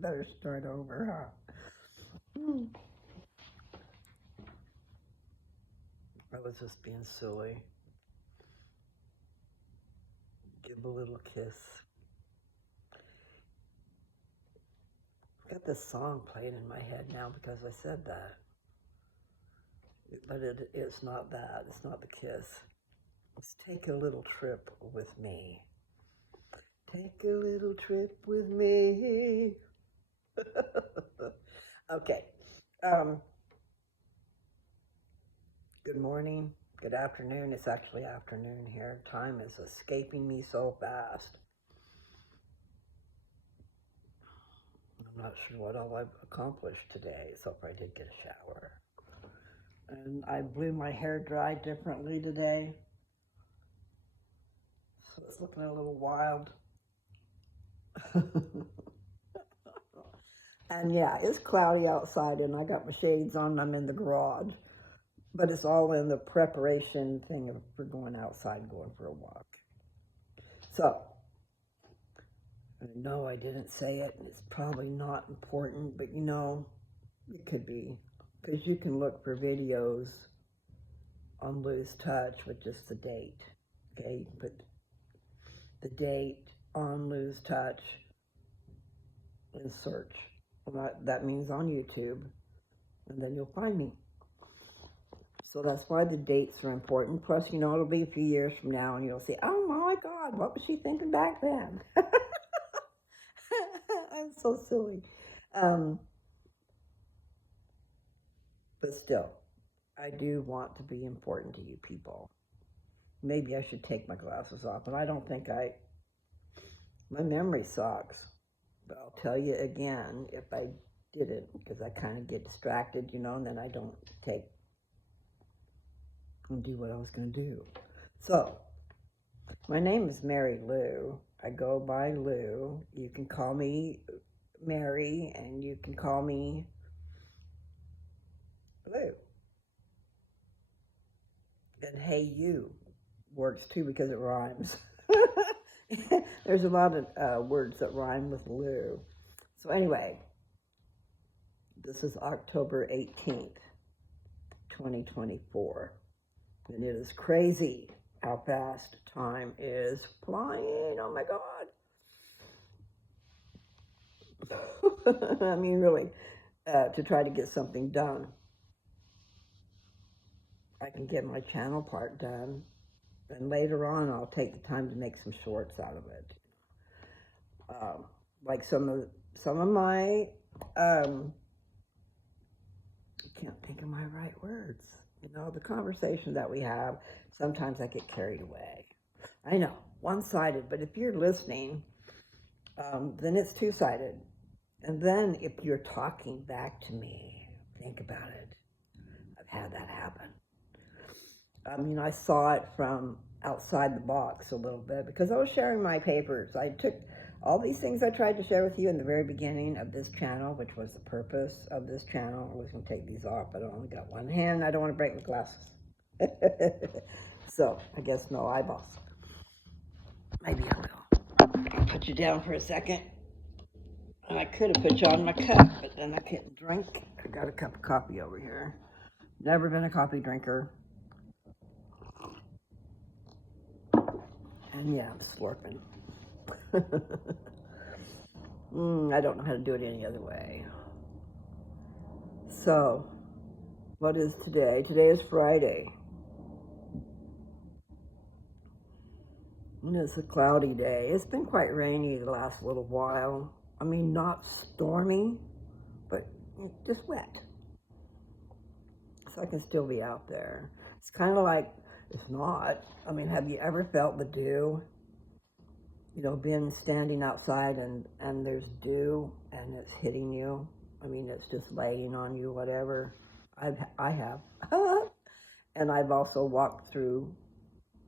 Better start over, huh? I was just being silly. Give a little kiss. I've got this song playing in my head now because I said that. But it's not that. It's not the kiss. Let's take a little trip with me. Take a little trip with me. Okay. Good morning. Good afternoon. It's actually afternoon here. Time is escaping me so fast. I'm not sure what all I've accomplished today, so if I did get a shower. And I blew my hair dry differently today. So it's looking a little wild. And yeah, it's cloudy outside and I got my shades on and I'm in the garage. But it's all in the preparation thing for going outside, going for a walk. So, no, I didn't say it. It's probably not important, but you know, it could be. Because you can look for videos on Lose Touch with just the date. Okay, you can put the date on Lose Touch and search. Well, that means on YouTube, and then you'll find me. So that's why the dates are important. Plus, you know, it'll be a few years from now, and you'll say, oh my God, what was she thinking back then? I'm so silly. But still, I do want to be important to you people. Maybe I should take my glasses off, and I don't think my memory sucks. But I'll tell you again if I didn't, because I kind of get distracted, you know, and then I don't take and do what I was going to do. So, my name is Mary Lou. I go by Lou. You can call me Mary, and you can call me Lou. And hey, you works too because it rhymes. There's a lot of words that rhyme with Lou. So anyway, this is October 18th, 2024. And it is crazy how fast time is flying. Oh my God. I mean, really, to try to get something done. I can get my channel part done. And later on, I'll take the time to make some shorts out of it. Like some of my, I can't think of my right words. You know, the conversation that we have, sometimes I get carried away. I know, one-sided, but if you're listening, then it's two-sided. And then if you're talking back to me, think about it. I've had that happen. I mean, I saw it from outside the box a little bit because I was sharing my papers. I took all these things I tried to share with you in the very beginning of this channel, which was the purpose of this channel. I was going to take these off, but I only got one hand. I don't want to break my glasses. So, I guess no eyeballs. Maybe I will. I'll put you down for a second. And I could have put you on my cup, but then I couldn't drink. I got a cup of coffee over here. Never been a coffee drinker. And yeah, I'm slurping. I don't know how to do it any other way. So, what is today? Today is Friday. And it's a cloudy day. It's been quite rainy the last little while. I mean, not stormy, but just wet. So I can still be out there. It's kind of like, it's not. I mean, have you ever felt the dew? You know, been standing outside and there's dew and it's hitting you. I mean, it's just laying on you, whatever. I have. And I've also walked through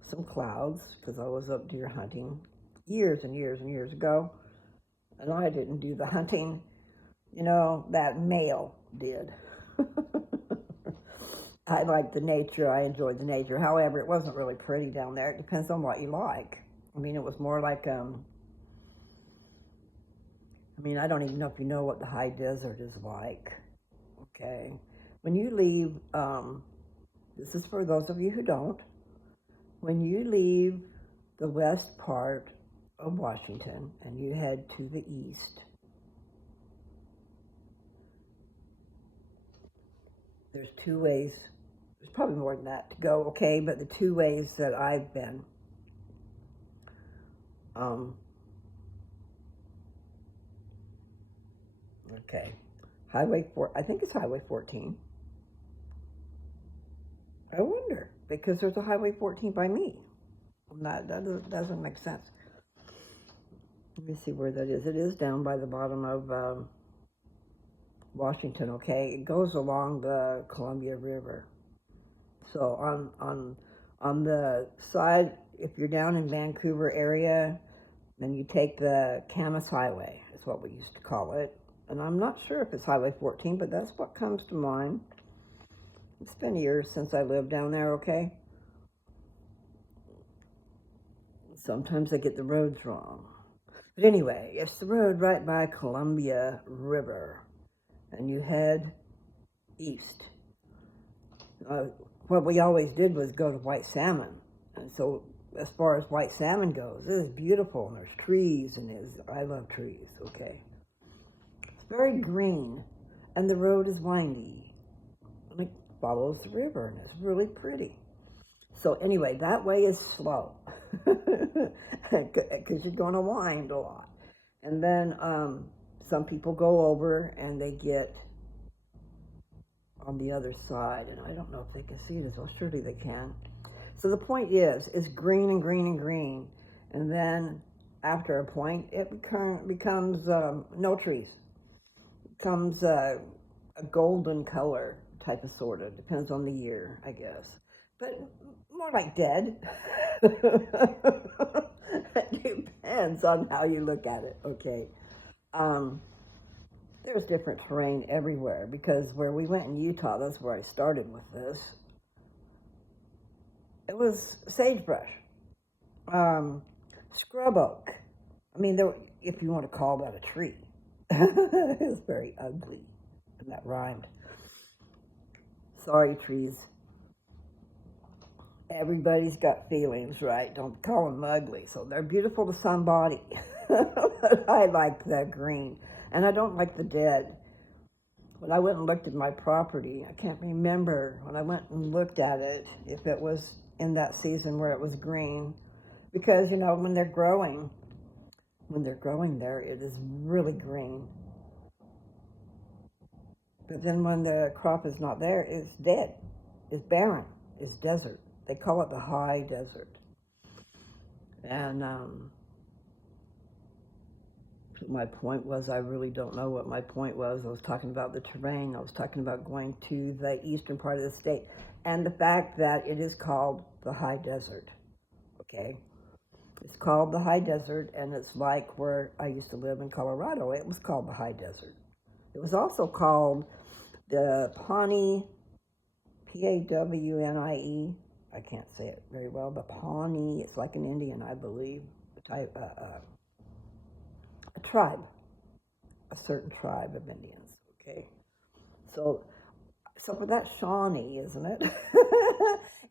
some clouds because I was up deer hunting years and years and years ago. And I didn't do the hunting. You know, that male did. I like the nature. I enjoyed the nature. However, it wasn't really pretty down there. It depends on what you like. I mean, it was more like I mean, I don't even know if you know what the high desert is like. Okay. When you leave, this is for those of you who don't, when you leave the west part of Washington and you head to the east, there's two ways, there's probably more than that to go, okay, but the two ways that I've been, okay, I think it's Highway 14. I wonder, because there's a Highway 14 by me. That doesn't make sense. Let me see where that is. It is down by the bottom of Washington, okay? It goes along the Columbia River. So on the side, if you're down in Vancouver area, then you take the Camas Highway, is what we used to call it. And I'm not sure if it's Highway 14, but that's what comes to mind. It's been years since I lived down there, okay? Sometimes I get the roads wrong. But anyway, it's the road right by Columbia River, and you head east. What we always did was go to White Salmon, and so as far as White Salmon goes, it is beautiful, and there's trees, and I love trees, okay? It's very green, and the road is windy, and it follows the river, and it's really pretty. So anyway, that way is slow, because you're going to wind a lot. And then some people go over and they get on the other side, and I don't know if they can see it as well. Surely they can. So the point is, it's green and green and green, and then after a point, it becomes no trees. It becomes a golden color type of sort of, depends on the year, I guess. But more like dead. It depends on how you look at it, okay? There's different terrain everywhere, because where we went in Utah, that's where I started with this, it was sagebrush, scrub oak. I mean, if you want to call that a tree. It's very ugly, and that rhymed. Sorry, trees. Everybody's got feelings, right? Don't call them ugly. So they're beautiful to somebody. But I like the green. And I don't like the dead. When I went and looked at my property, I can't remember when I went and looked at it, if it was in that season where it was green. Because, you know, when they're growing there, it is really green. But then when the crop is not there, it's dead. It's barren. It's desert. They call it the high desert. And my point was, I really don't know what my point was. I was talking about the terrain. I was talking about going to the eastern part of the state, and the fact that it is called the high desert, okay? It's called the high desert, and it's like where I used to live in Colorado. It was called the high desert. It was also called the Pawnee, Pawnie. I can't say it very well, but Pawnee, it's like an Indian, I believe, a tribe, a certain tribe of Indians, okay? So for that Shawnee, isn't it?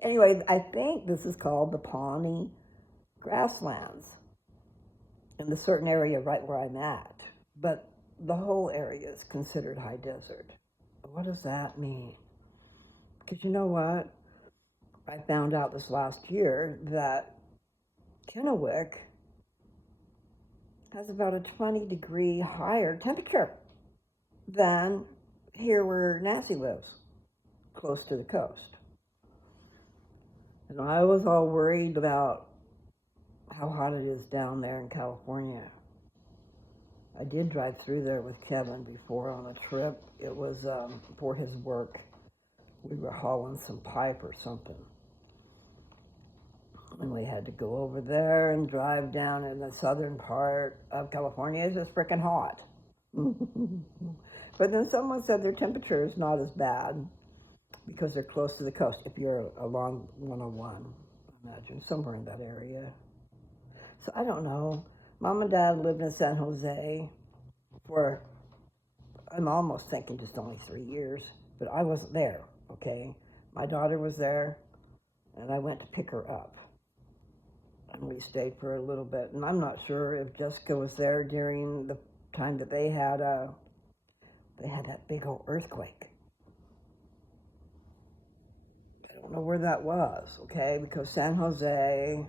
Anyway, I think this is called the Pawnee grasslands in the certain area right where I'm at. But the whole area is considered high desert. What does that mean? Because you know what? I found out this last year that Kennewick has about a 20-degree higher temperature than here where Nancy lives, close to the coast. And I was all worried about how hot it is down there in California. I did drive through there with Kevin before on a trip. It was for his work. We were hauling some pipe or something. And we had to go over there and drive down in the southern part of California. It's just freaking hot. But then someone said their temperature is not as bad because they're close to the coast. If you're along 101, imagine, somewhere in that area. So I don't know. Mom and Dad lived in San Jose. for, I'm almost thinking just only 3 years, but I wasn't there, okay? My daughter was there, and I went to pick her up. And we stayed for a little bit, and I'm not sure if Jessica was there during the time that they had that big old earthquake. I don't know where that was, okay? Because San Jose,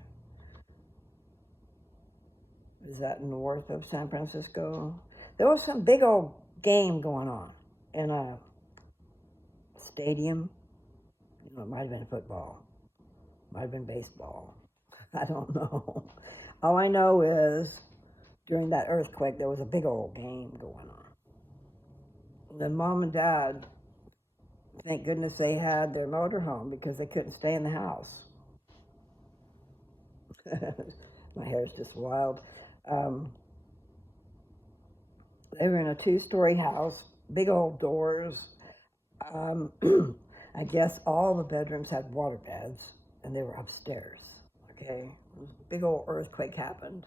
is that north of San Francisco? There was some big old game going on in a stadium. You know, it might have been football, might have been baseball. I don't know. All I know is during that earthquake, there was a big old game going on. And then Mom and Dad, thank goodness they had their motorhome because they couldn't stay in the house. My hair's just wild. They were in a 2-story house, big old doors. I guess all the bedrooms had water beds, and they were upstairs. Okay, big old earthquake happened.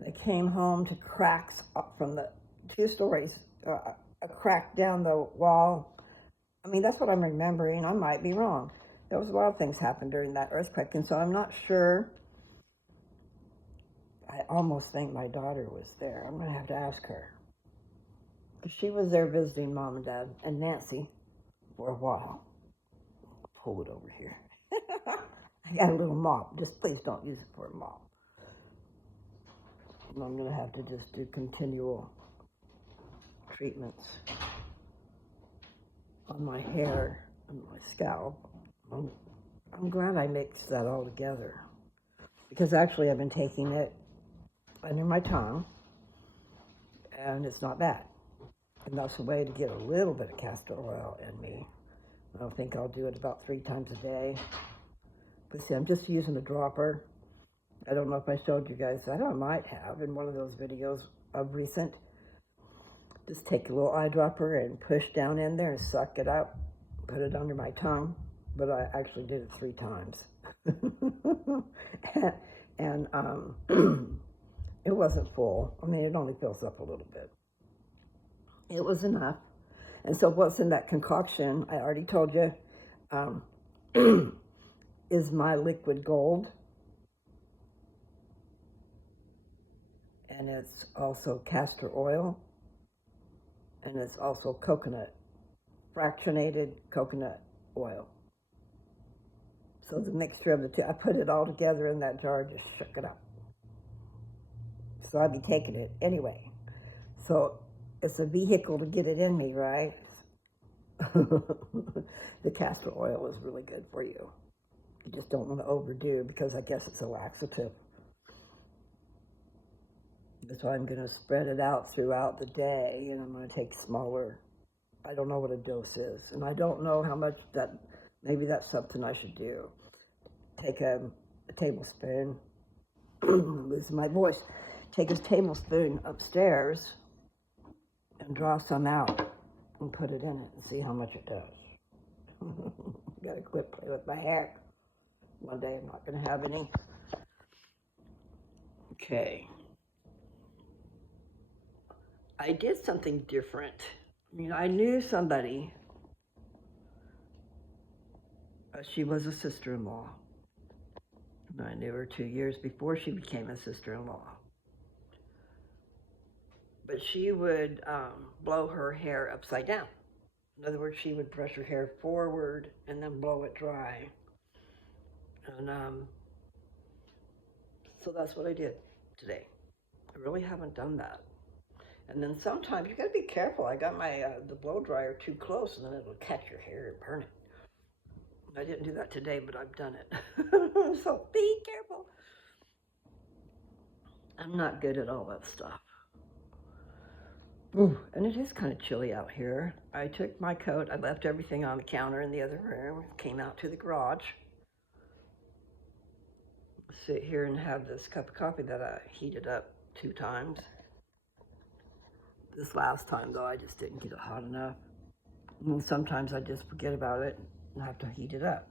They came home to cracks up from the 2 stories, a crack down the wall. I mean, that's what I'm remembering. I might be wrong. There was a lot of things happened during that earthquake, and so I'm not sure. I almost think my daughter was there. I'm going to have to ask her. Because she was there visiting Mom and Dad and Nancy for a while. Pull it over here. I got a little mop. Just please don't use it for a mop. And I'm going to have to just do continual treatments on my hair and my scalp. I'm glad I mixed that all together. Because actually I've been taking it under my tongue, and it's not bad. And that's a way to get a little bit of castor oil in me. I think I'll do it about 3 times a day. But see, I'm just using a dropper. I don't know if I showed you guys that. I might have in one of those videos of recent. Just take a little eyedropper and push down in there and suck it up. Put it under my tongue. But I actually did it 3 times. and it wasn't full. I mean, it only fills up a little bit. It was enough. And so what's in that concoction, I already told you, is my liquid gold. And it's also castor oil. And it's also coconut, fractionated coconut oil. So the mixture of the two, I put it all together in that jar, just shook it up. So I'd be taking it anyway. So it's a vehicle to get it in me, right? The castor oil is really good for you. You just don't want to overdo because I guess it's a laxative. So I'm going to spread it out throughout the day, and I'm going to take smaller. I don't know what a dose is, and I don't know how much that, maybe that's something I should do. Take a tablespoon, losing my voice, take a tablespoon upstairs and draw some out and put it in it and see how much it does. Gotta quit playing with my hair. One day I'm not going to have any. Okay. I did something different. I mean, I knew somebody. She was a sister-in-law. And I knew her 2 years before she became a sister-in-law. But she would blow her hair upside down. In other words, she would brush her hair forward and then blow it dry. And so that's what I did today. I really haven't done that. And then sometimes you got to be careful. I got my the blow dryer too close, and then it'll catch your hair and burn it. I didn't do that today, but I've done it. So be careful. I'm not good at all that stuff. Ooh, and it is kind of chilly out here. I took my coat. I left everything on the counter in the other room. Came out to the garage. Sit here and have this cup of coffee that I heated up 2 times. This last time, though, I just didn't get it hot enough. And sometimes I just forget about it and have to heat it up.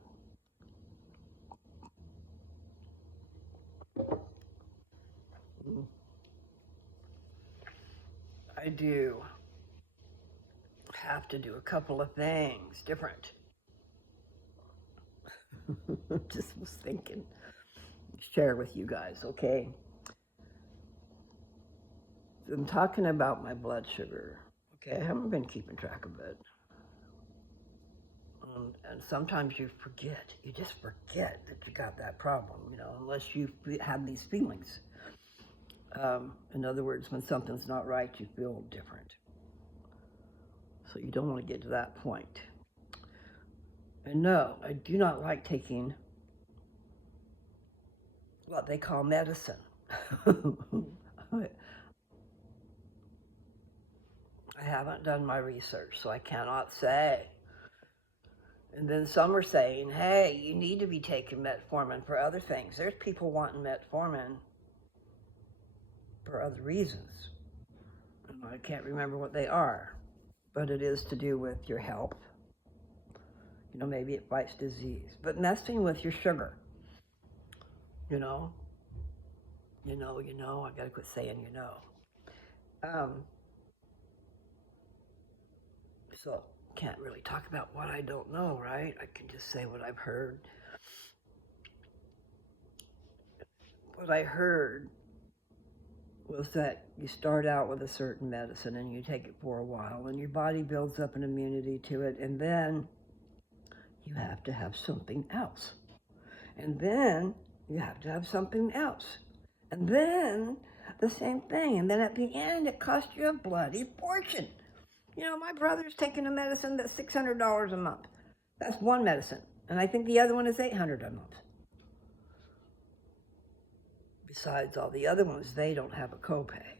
I do have to do a couple of things different. Just was thinking, share with you guys, okay? I'm talking about my blood sugar. Okay, I haven't been keeping track of it. And sometimes you forget. You just forget that you got that problem, unless you have these feelings. In other words, when something's not right, you feel different. So you don't want to get to that point. And no, I do not like taking what they call medicine. I haven't done my research, so I cannot say. And then some are saying, hey, you need to be taking metformin for other things. There's people wanting metformin for other reasons. And I can't remember what they are, but it is to do with your health. Maybe it fights disease. But messing with your sugar, I gotta quit saying So can't really talk about what I don't know, right? I can just say what I've heard. What I heard was that you start out with a certain medicine and you take it for a while and your body builds up an immunity to it, and then you have to have something else. And then you have to have something else. And then the same thing. And then at the end, it costs you a bloody fortune. My brother's taking a medicine that's $600 a month. That's one medicine. And I think the other one is $800 a month. Besides all the other ones, they don't have a copay.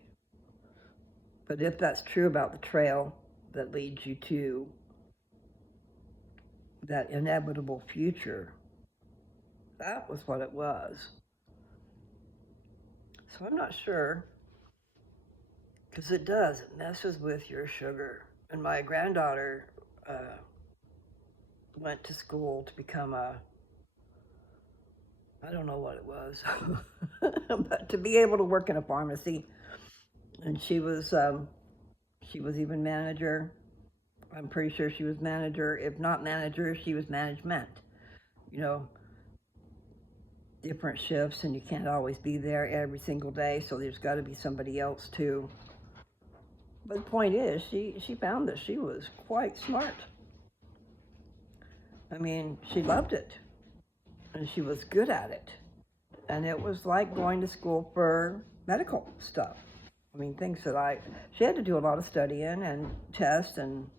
But if that's true about the trail that leads you to that inevitable future, that was what it was. So I'm not sure, because it does. It messes with your sugar. And my granddaughter went to school to become I don't know what it was, but to be able to work in a pharmacy. And she was even manager. I'm pretty sure she was manager. If not manager, she was management. Different shifts, and you can't always be there every single day, so there's got to be somebody else too. But the point is, she found that she was quite smart. I mean, she loved it, and she was good at it. And it was like going to school for medical stuff. I mean, things that she had to do a lot of studying and tests and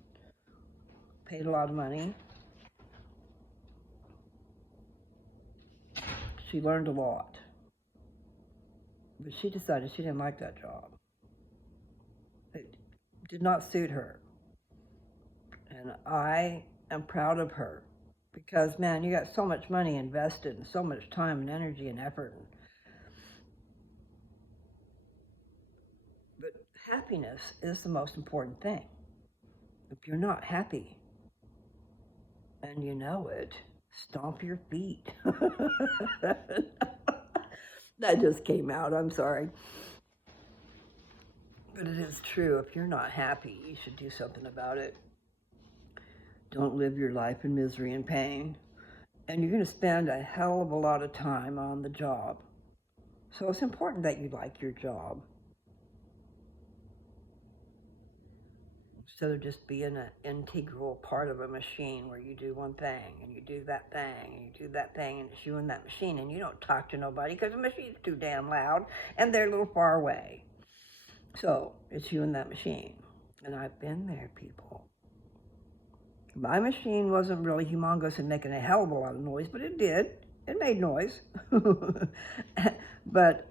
paid a lot of money. She learned a lot. But she decided she didn't like that job. It did not suit her. And I am proud of her. Because, man, you got so much money invested and so much time and energy and effort. But happiness is the most important thing. If you're not happy and you know it, stomp your feet. That just came out, I'm sorry. But it is true. If you're not happy, you should do something about it. Don't live your life in misery and pain. And you're going to spend a hell of a lot of time on the job. So it's important that you like your job. Instead of just being an integral part of a machine where you do one thing and you do that thing and you do that thing and it's you and that machine and you don't talk to nobody because the machine's too damn loud and they're a little far away. So it's you and that machine. And I've been there, people. My machine wasn't really humongous and making a hell of a lot of noise, but it did. It made noise. But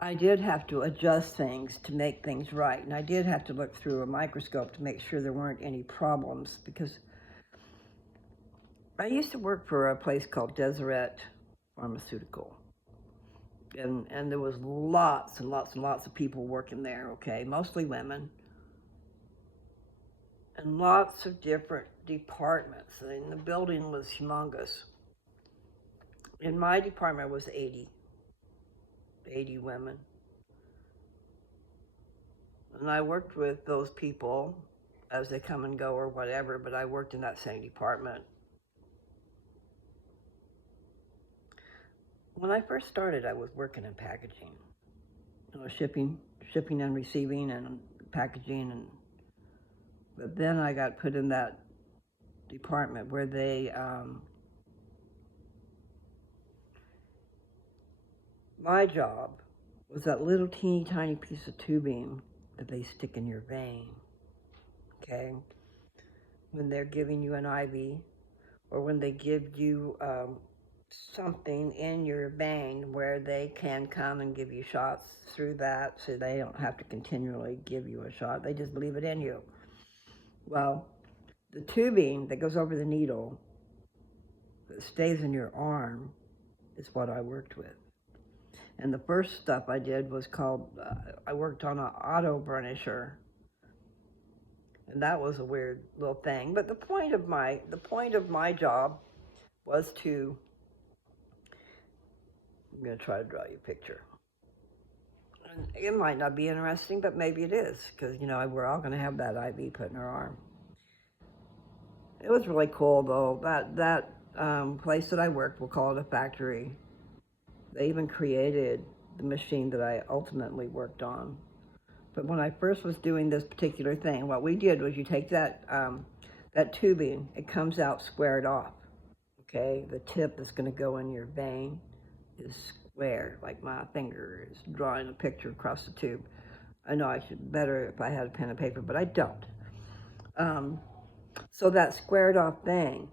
I did have to adjust things to make things right. And I did have to look through a microscope to make sure there weren't any problems, because I used to work for a place called Deseret Pharmaceutical. And there was lots and lots and lots of people working there, okay, mostly women. And lots of different departments. And the building was humongous. In my department was 80 women. And I worked with those people as they come and go or whatever, but I worked in that same department. When I first started, I was working in packaging, shipping and receiving and packaging, but then I got put in that department where my job was that little teeny tiny piece of tubing that they stick in your vein, okay? When they're giving you an IV, or when they give you something in your vein where they can come and give you shots through that, so they don't have to continually give you a shot. They just leave it in you. Well, the tubing that goes over the needle that stays in your arm is what I worked with. And the first stuff I did was called, I worked on an auto burnisher. And that was a weird little thing. But the point of my job was to, I'm going to try to draw you a picture. And it might not be interesting, but maybe it is, because, we're all going to have that IV put in our arm. It was really cool, though. That place that I worked, we'll call it a factory. They even created the machine that I ultimately worked on. But when I first was doing this particular thing, what we did was you take that tubing, it comes out squared off, okay? The tip that's going to go in your vein is square, like my finger is drawing a picture across the tube. I know I should better if I had a pen and paper, but I don't. So that squared off thing,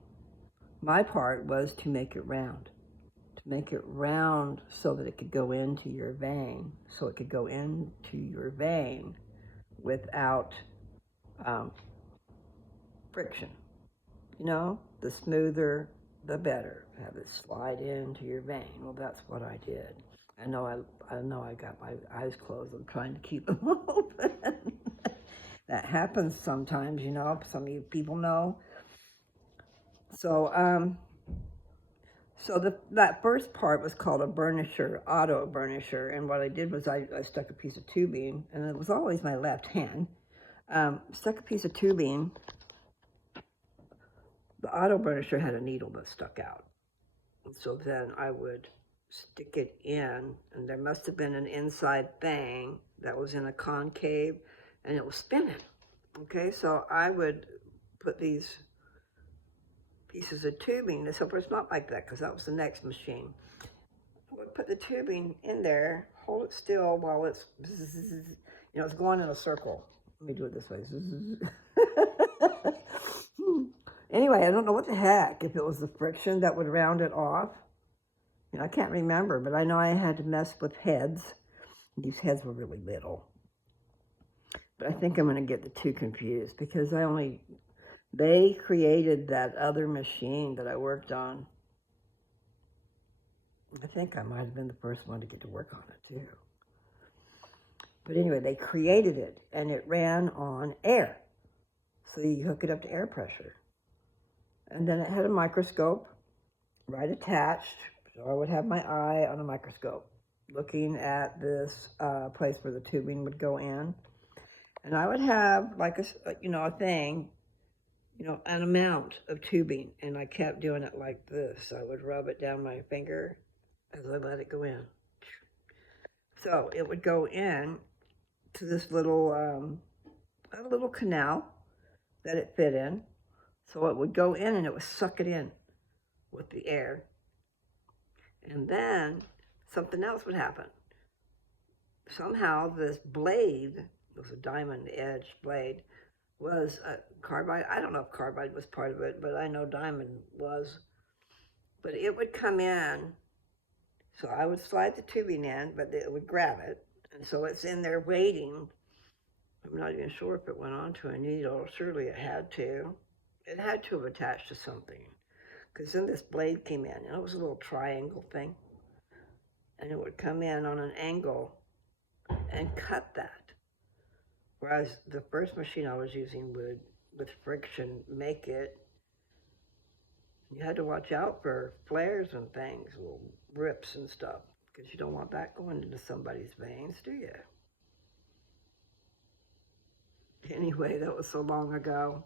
my part was to make it round. Make it round so that it could go into your vein, without friction. The smoother, the better. Have it slide into your vein. Well, that's what I did. I know I got my eyes closed. I'm trying to keep them open. That happens sometimes, some of you people know. So, that first part was called a burnisher, auto burnisher, and what I did was I stuck a piece of tubing, and it was always my left hand, stuck a piece of tubing. The auto burnisher had a needle that stuck out, and so then I would stick it in, and there must have been an inside thing that was in a concave, and it was spinning, okay? So I would put these pieces of tubing. This hope it's not like that, because that was the next machine. I would put the tubing in there, hold it still while it's, it's going in a circle. Let me do it this way. Anyway, I don't know what the heck, if it was the friction that would round it off. I can't remember, but I know I had to mess with heads. These heads were really little. But I think I'm going to get the two confused, because they created that other machine that I worked on. I think I might have been the first one to get to work on it, too. But anyway, they created it, and it ran on air. So you hook it up to air pressure. And then it had a microscope right attached. So I would have my eye on a microscope looking at this place where the tubing would go in. And I would have like a thing, an amount of tubing, and I kept doing it like this. I would rub it down my finger as I let it go in. So it would go in to this little canal that it fit in. So it would go in and it would suck it in with the air. And then something else would happen. Somehow this blade, it was a diamond edge blade, was a carbide. I don't know if carbide was part of it, but I know diamond was. But it would come in, so I would slide the tubing in, but it would grab it. And so it's in there waiting. I'm not even sure if it went onto a needle. Surely it had to. It had to have attached to something. Because then this blade came in, and it was a little triangle thing. And it would come in on an angle and cut that. Whereas the first machine I was using would, with friction, make it. You had to watch out for flares and things, little rips and stuff, because you don't want that going into somebody's veins, do you? Anyway, that was so long ago.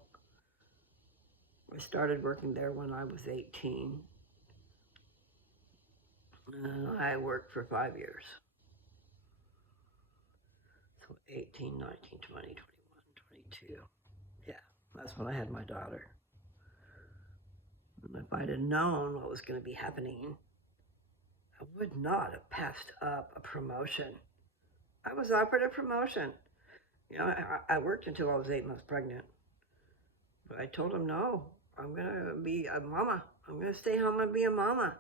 I started working there when I was 18. And I worked for 5 years. So 18, 19, 20, 21, 22. Yeah, that's when I had my daughter. And if I'd have known what was going to be happening, I would not have passed up a promotion. I was offered a promotion. You know, I worked until I was 8 months pregnant. But I told him, no, I'm going to be a mama. I'm going to stay home and be a mama.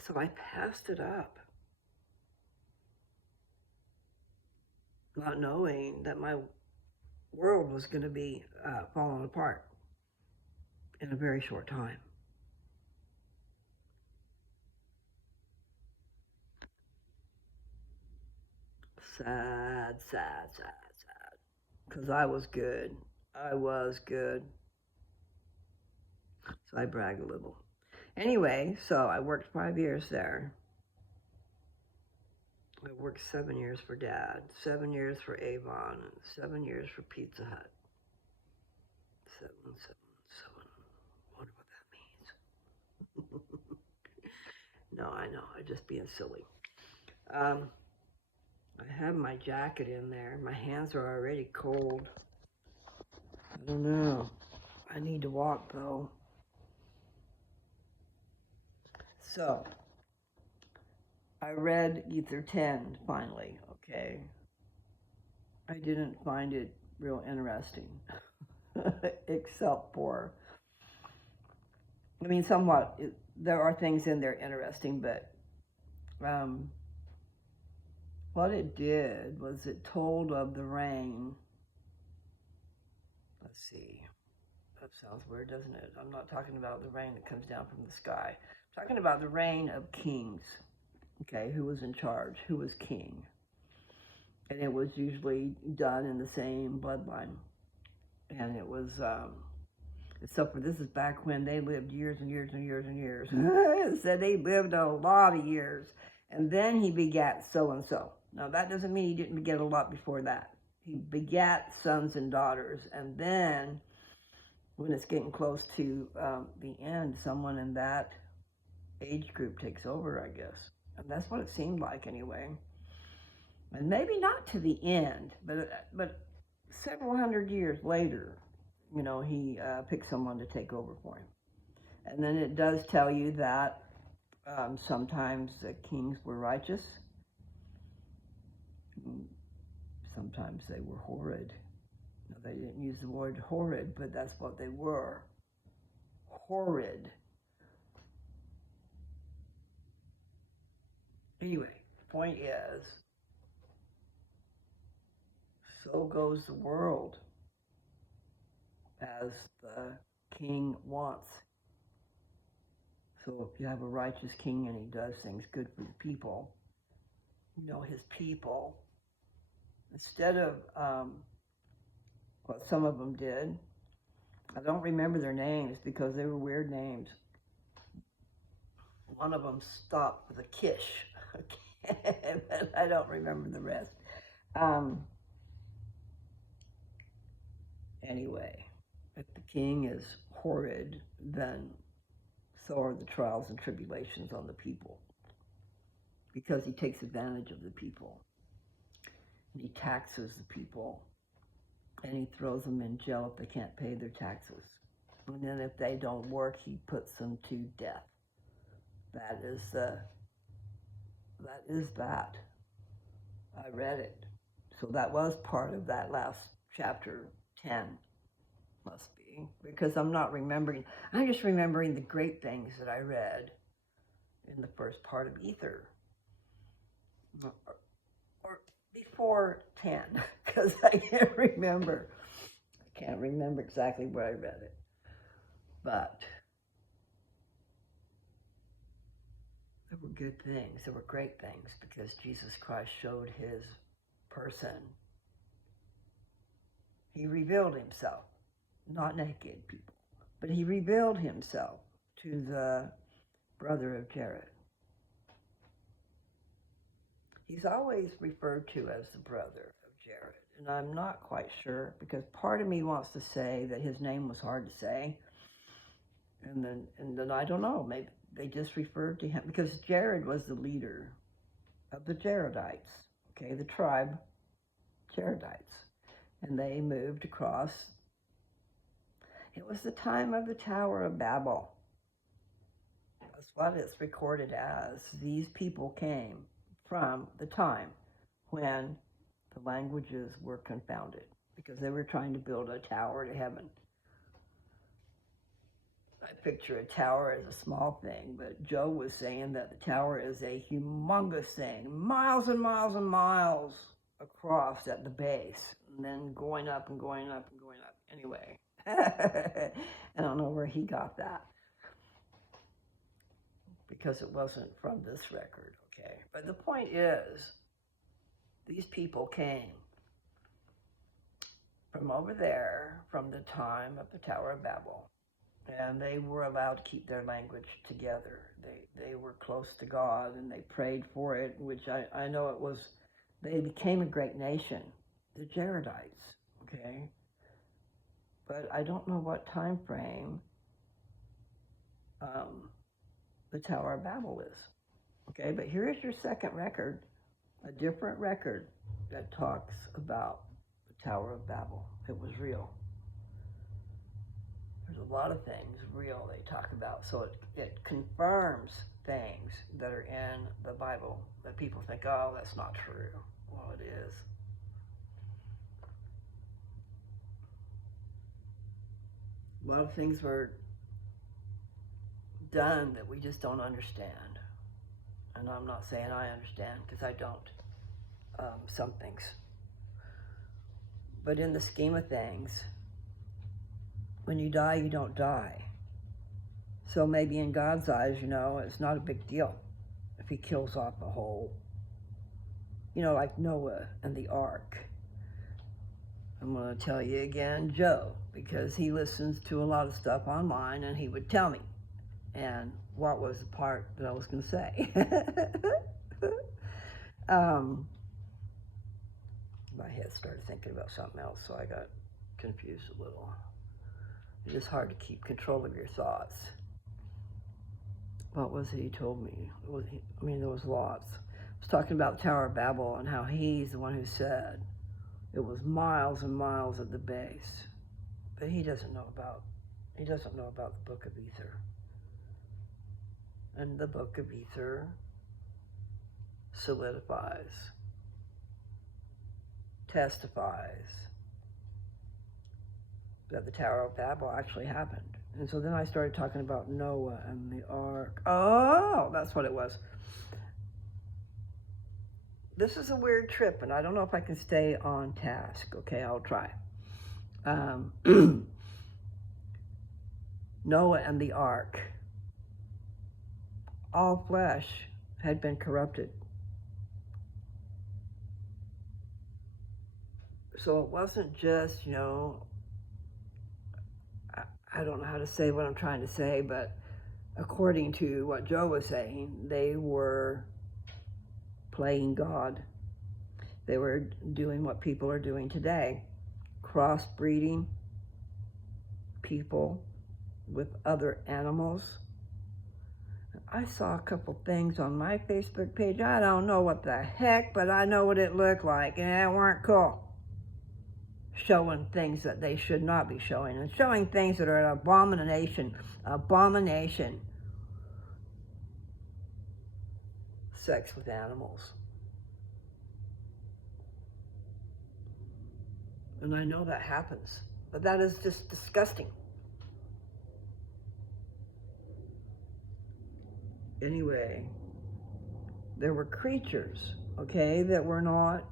So I passed it up, not knowing that my world was going to be falling apart in a very short time. Sad, sad, sad, sad. Because I was good. I was good. So I brag a little. Anyway, so I worked 5 years there. I worked 7 years for Dad, 7 years for Avon, and 7 years for Pizza Hut. 7, 7, 7. I wonder what that means. No, I know. I'm just being silly. I have my jacket in there. My hands are already cold. I don't know. I need to walk, though. So, I read Ether 10 finally, okay? I didn't find it real interesting, except for, I mean, somewhat, there are things in there interesting, but what it did was it told of the rain. Let's see. That sounds weird, doesn't it? I'm not talking about the rain that comes down from the sky. I'm talking about the reign of kings, okay, who was in charge, who was king. And it was usually done in the same bloodline. And it was, except for this is back when they lived years and years and years and years. So they lived a lot of years. And then he begat so-and-so. Now, that doesn't mean he didn't beget a lot before that. He begat sons and daughters. And then, when it's getting close to the end, someone in that age group takes over, I guess. And that's what it seemed like anyway. And maybe not to the end, but several hundred years later, you know, he picked someone to take over for him. And then it does tell you that sometimes the kings were righteous. Sometimes they were horrid. No, they didn't use the word horrid, but that's what they were. Horrid. Anyway, point is, so goes the world as the king wants. So if you have a righteous king and he does things good for the people, you know, his people, instead of what some of them did, I don't remember their names because they were weird names. One of them stopped with a Kish, okay, but I don't remember the rest. Anyway, if the king is horrid, then so are the trials and tribulations on the people, because he takes advantage of the people, and he taxes the people, and he throws them in jail if they can't pay their taxes. And then if they don't work, he puts them to death. That is that. I read it. So that was part of that last chapter 10, must be, because I'm not remembering. I'm just remembering the great things that I read in the first part of Ether. Or before 10, because I can't remember. I can't remember exactly where I read it. But there were good things. There were great things, because Jesus Christ showed his person. He revealed himself, not naked people, but he revealed himself to the brother of Jared. He's always referred to as the brother of Jared. And I'm not quite sure because part of me wants to say that his name was hard to say. And then I don't know, maybe they just referred to him because Jared was the leader of the Jaredites, okay, the tribe Jaredites. And they moved across. It was the time of the Tower of Babel. That's what it's recorded as. These people came from the time when the languages were confounded because they were trying to build a tower to heaven. I picture a tower as a small thing, but Joe was saying that the tower is a humongous thing, miles and miles and miles across at the base, and then going up and going up and going up. Anyway, I don't know where he got that because it wasn't from this record, okay? But the point is, these people came from over there from the time of the Tower of Babel. And they were allowed to keep their language together. They were close to God and they prayed for it, which I know it was, they became a great nation, the Jaredites, okay? But I don't know what time frame the Tower of Babel is, okay? But here is your second record, a different record that talks about the Tower of Babel. It was real. There's a lot of things real they talk about. So it confirms things that are in the Bible that people think, oh, that's not true. Well, it is. A lot of things were done that we just don't understand. And I'm not saying I understand because I don't. Some things. But in the scheme of things, when you die, you don't die. So maybe in God's eyes, it's not a big deal if he kills off a whole, like Noah and the ark. I'm going to tell you again, Joe, because he listens to a lot of stuff online and he would tell me. And what was the part that I was going to say? My head started thinking about something else, so I got confused a little. It is hard to keep control of your thoughts. What was it he told me? There was lots. I was talking about the Tower of Babel and how he's the one who said it was miles and miles at the base. But he doesn't know about the Book of Ether. And the Book of Ether solidifies, testifies that the Tower of Babel actually happened. And so then I started talking about Noah and the ark. Oh, that's what it was. This is a weird trip, and I don't know if I can stay on task. Okay, I'll try. Noah and the ark. All flesh had been corrupted. So it wasn't just, I don't know how to say what I'm trying to say, but according to what Joe was saying, they were playing God. They were doing what people are doing today, crossbreeding people with other animals. I saw a couple things on my Facebook page. I don't know what the heck, but I know what it looked like, and it weren't cool. Showing things that they should not be showing, and showing things that are an abomination. Sex with animals. And I know that happens, but that is just disgusting. Anyway, there were creatures, okay, that were not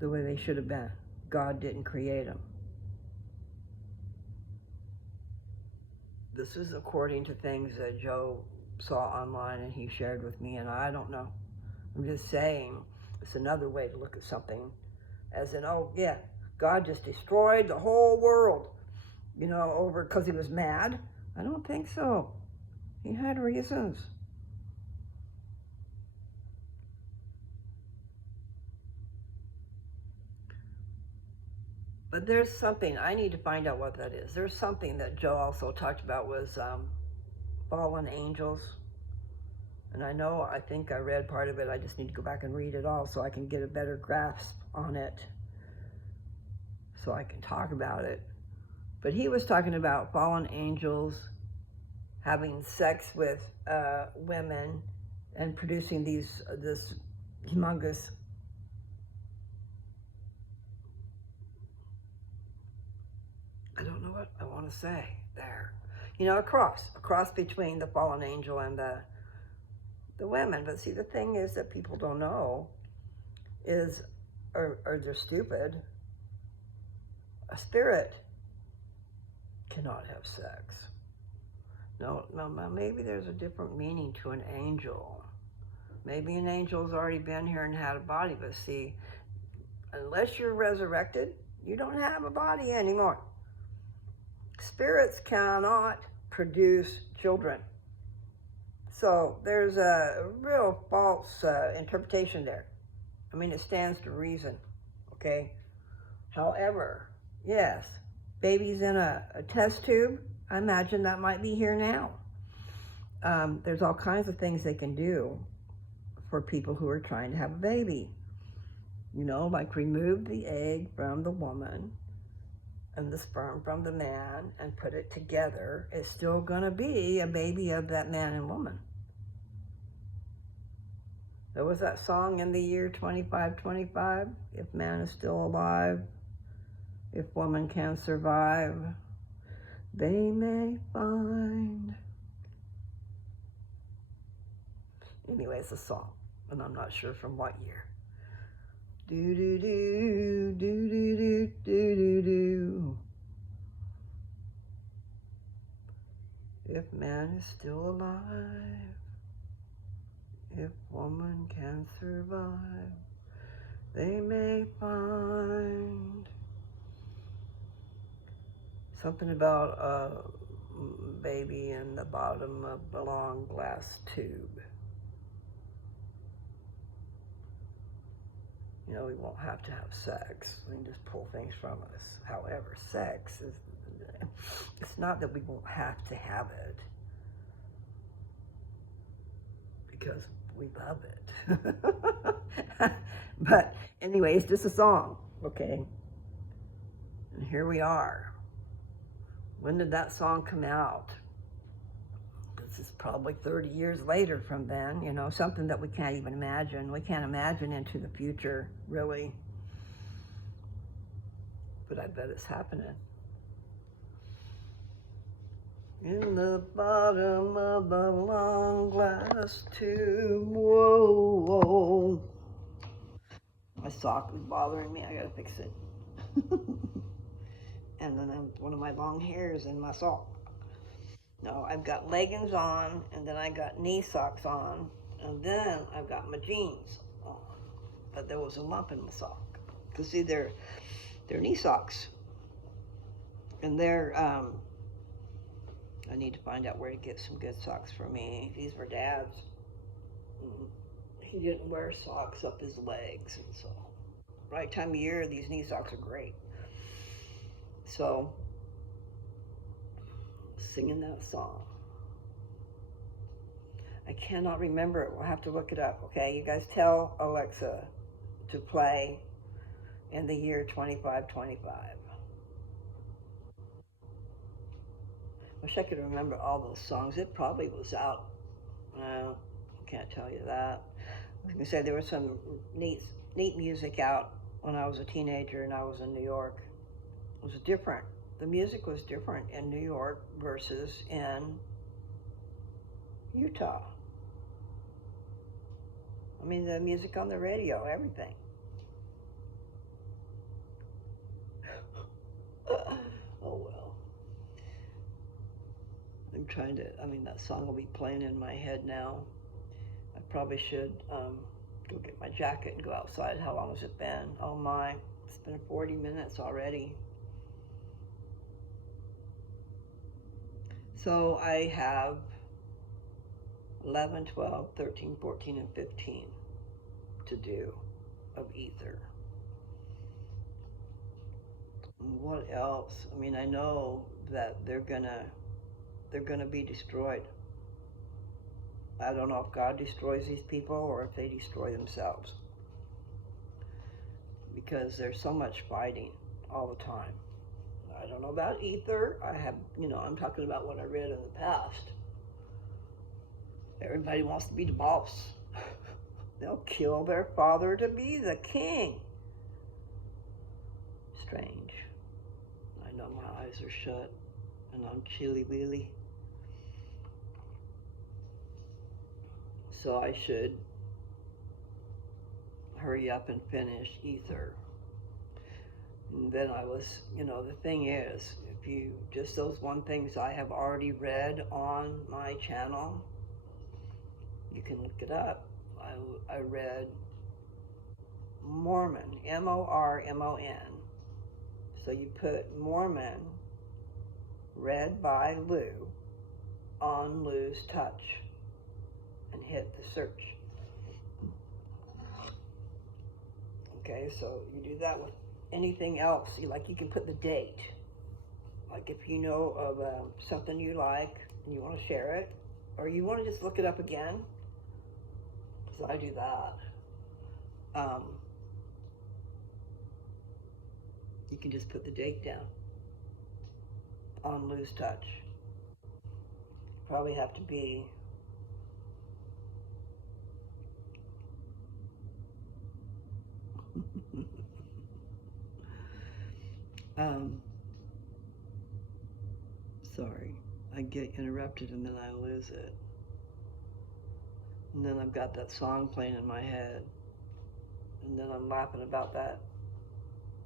the way they should have been. God didn't create them. This is according to things that Joe saw online and he shared with me, and I don't know. I'm just saying it's another way to look at something, as in, oh yeah, God just destroyed the whole world, over because he was mad. I don't think so. He had reasons. But there's something, I need to find out what that is. There's something that Joe also talked about was fallen angels. And I think I read part of it. I just need to go back and read it all so I can get a better grasp on it, so I can talk about it. But he was talking about fallen angels having sex with women and producing this humongous, I don't know what I want to say there. A cross between the fallen angel and the women. But see, the thing is that people don't know is, or they're stupid. A spirit cannot have sex. No, maybe there's a different meaning to an angel. Maybe an angel's already been here and had a body, but see, unless you're resurrected, you don't have a body anymore. Spirits cannot produce children. So there's a real false interpretation there. I mean, it stands to reason, okay? However, yes, babies in a test tube, I imagine that might be here now. There's all kinds of things they can do for people who are trying to have a baby. Like remove the egg from the woman and the sperm from the man and put it together. It's still going to be a baby of that man and woman. There was that song in the year 2525, if man is still alive, if woman can survive, they may find. Anyway, it's a song, and I'm not sure from what year. Do do do do do do do do do. If man is still alive, if woman can survive, they may find. Something about a baby in the bottom of a long glass tube. We won't have to have sex. We can just pull things from us. However, sex is, it's not that we won't have to have it, because we love it. But anyway, it's just a song, okay? And here we are. When did that song come out? This is probably 30 years later from then, something that we can't even imagine. We can't imagine into the future, really. But I bet it's happening. In the bottom of the long glass tube, whoa, whoa. My sock was bothering me, I gotta fix it. And then one of my long hairs in my sock. No, I've got leggings on, and then I got knee socks on, and then I've got my jeans on. But there was a lump in my sock. Because see, they're knee socks. And I need to find out where to get some good socks for me. These were Dad's. He didn't wear socks up his legs, and so right time of year, these knee socks are great. So, singing that song. I cannot remember it. We'll have to look it up, okay? You guys tell Alexa to play In the Year 2525. Wish I could remember all those songs. It probably was out. I can't tell you that. I was going to say there was some neat music out when I was a teenager and I was in New York. It was different. The music was different in New York versus in Utah. I mean, the music on the radio, everything. Oh well. That song will be playing in my head now. I probably should go get my jacket and go outside. How long has it been? Oh my, it's been 40 minutes already. So I have 11, 12, 13, 14, and 15 to do of ether. What else? I mean, I know that they're gonna be destroyed. I don't know if God destroys these people or if they destroy themselves, because there's so much fighting all the time. I don't know about ether. I'm talking about what I read in the past. Everybody wants to be the boss. They'll kill their father to be the king. Strange. I know my eyes are shut and I'm chilly willy. So I should hurry up and finish ether. And then the thing is, if you just those one things I have already read on my channel, you can look it up. I read Mormon, Mormon. So you put Mormon, read by Lou, on Lou's Touch, and hit the search. Okay, so you do that with anything else. You can put the date. Like if you know of something you like and you want to share it, or you want to just look it up again, because I do that. You can just put the date down on Lou's Touch. Probably have to be sorry, I get interrupted and then I lose it. And then I've got that song playing in my head. And then I'm laughing about that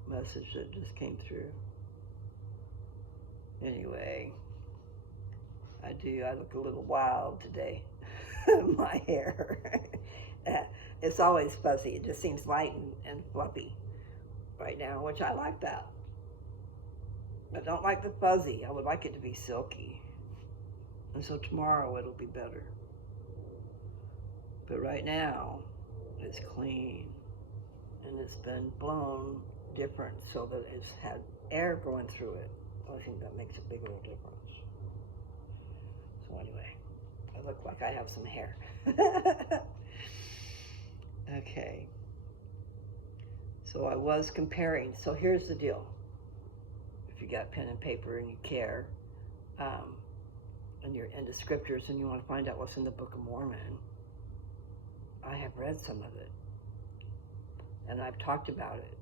message that just came through. Anyway, I look a little wild today. My hair. It's always fuzzy. It just seems light and fluffy right now, which I like that. I don't like the fuzzy. I would like it to be silky. And so tomorrow it'll be better. But right now, it's clean. And it's been blown different so that it's had air going through it. I think that makes a big old difference. So anyway, I look like I have some hair. Okay. So I was comparing. So here's the deal. If you got pen and paper and you care, and you're into scriptures and you want to find out what's in the Book of Mormon, I have read some of it. And I've talked about it.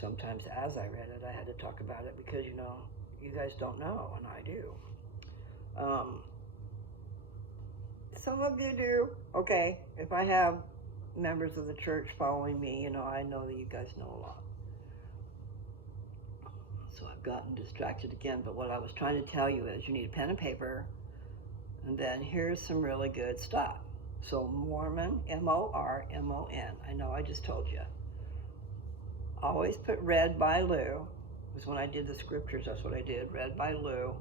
Sometimes as I read it, I had to talk about it because, you guys don't know, and I do. Some of you do. Okay, if I have members of the church following me, I know that you guys know a lot. So I've gotten distracted again, but what I was trying to tell you is you need a pen and paper, and then here's some really good stuff. So Mormon, Mormon. I know I just told you. Always put read by Lou. Because when I did the scriptures, that's what I did. Read by Lou.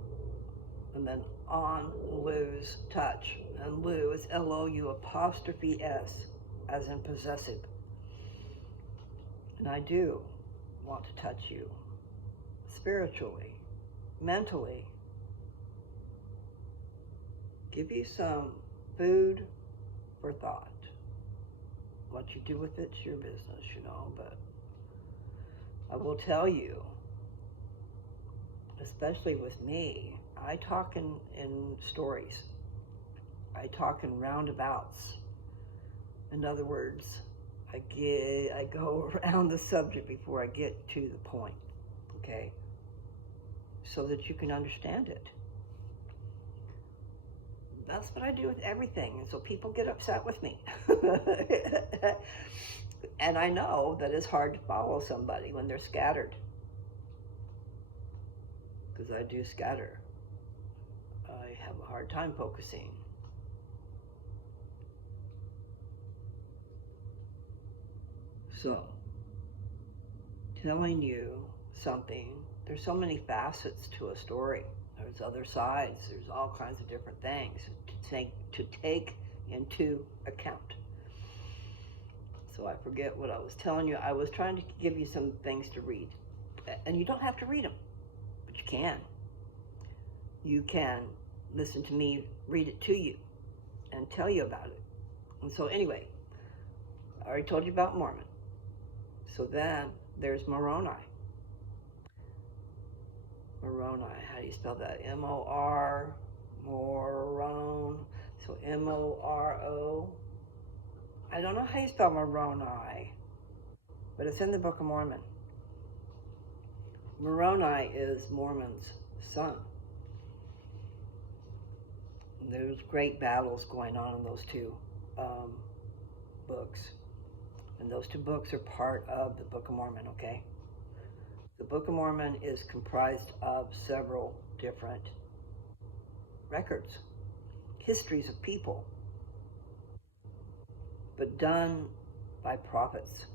And then on Lou's Touch. And Lou is Lou', as in possessive. And I do want to touch you. Spiritually. Mentally. Give you some food for thought. What you do with it's your business, but I will tell you, especially with me, I talk in stories. I talk in roundabouts. In other words, I go around the subject before I get to the point, okay? So that you can understand it. That's what I do with everything, and so people get upset with me. And I know that it's hard to follow somebody when they're scattered. Because I do scatter. I have a hard time focusing. So, telling you something, there's so many facets to a story. There's other sides. There's all kinds of different things to take into account. So I forget what I was telling you. I was trying to give you some things to read. And you don't have to read them, but you can. You can listen to me read it to you and tell you about it. And so anyway, I already told you about Mormon. So then there's Moroni. Moroni, how do you spell that? M-O-R, Moron. So M-O-R-O. I don't know how you spell Moroni, but it's in the Book of Mormon. Moroni is Mormon's son. And there's great battles going on in those two books. And those two books are part of the Book of Mormon, okay? The Book of Mormon is comprised of several different records, histories of people, but done by prophets,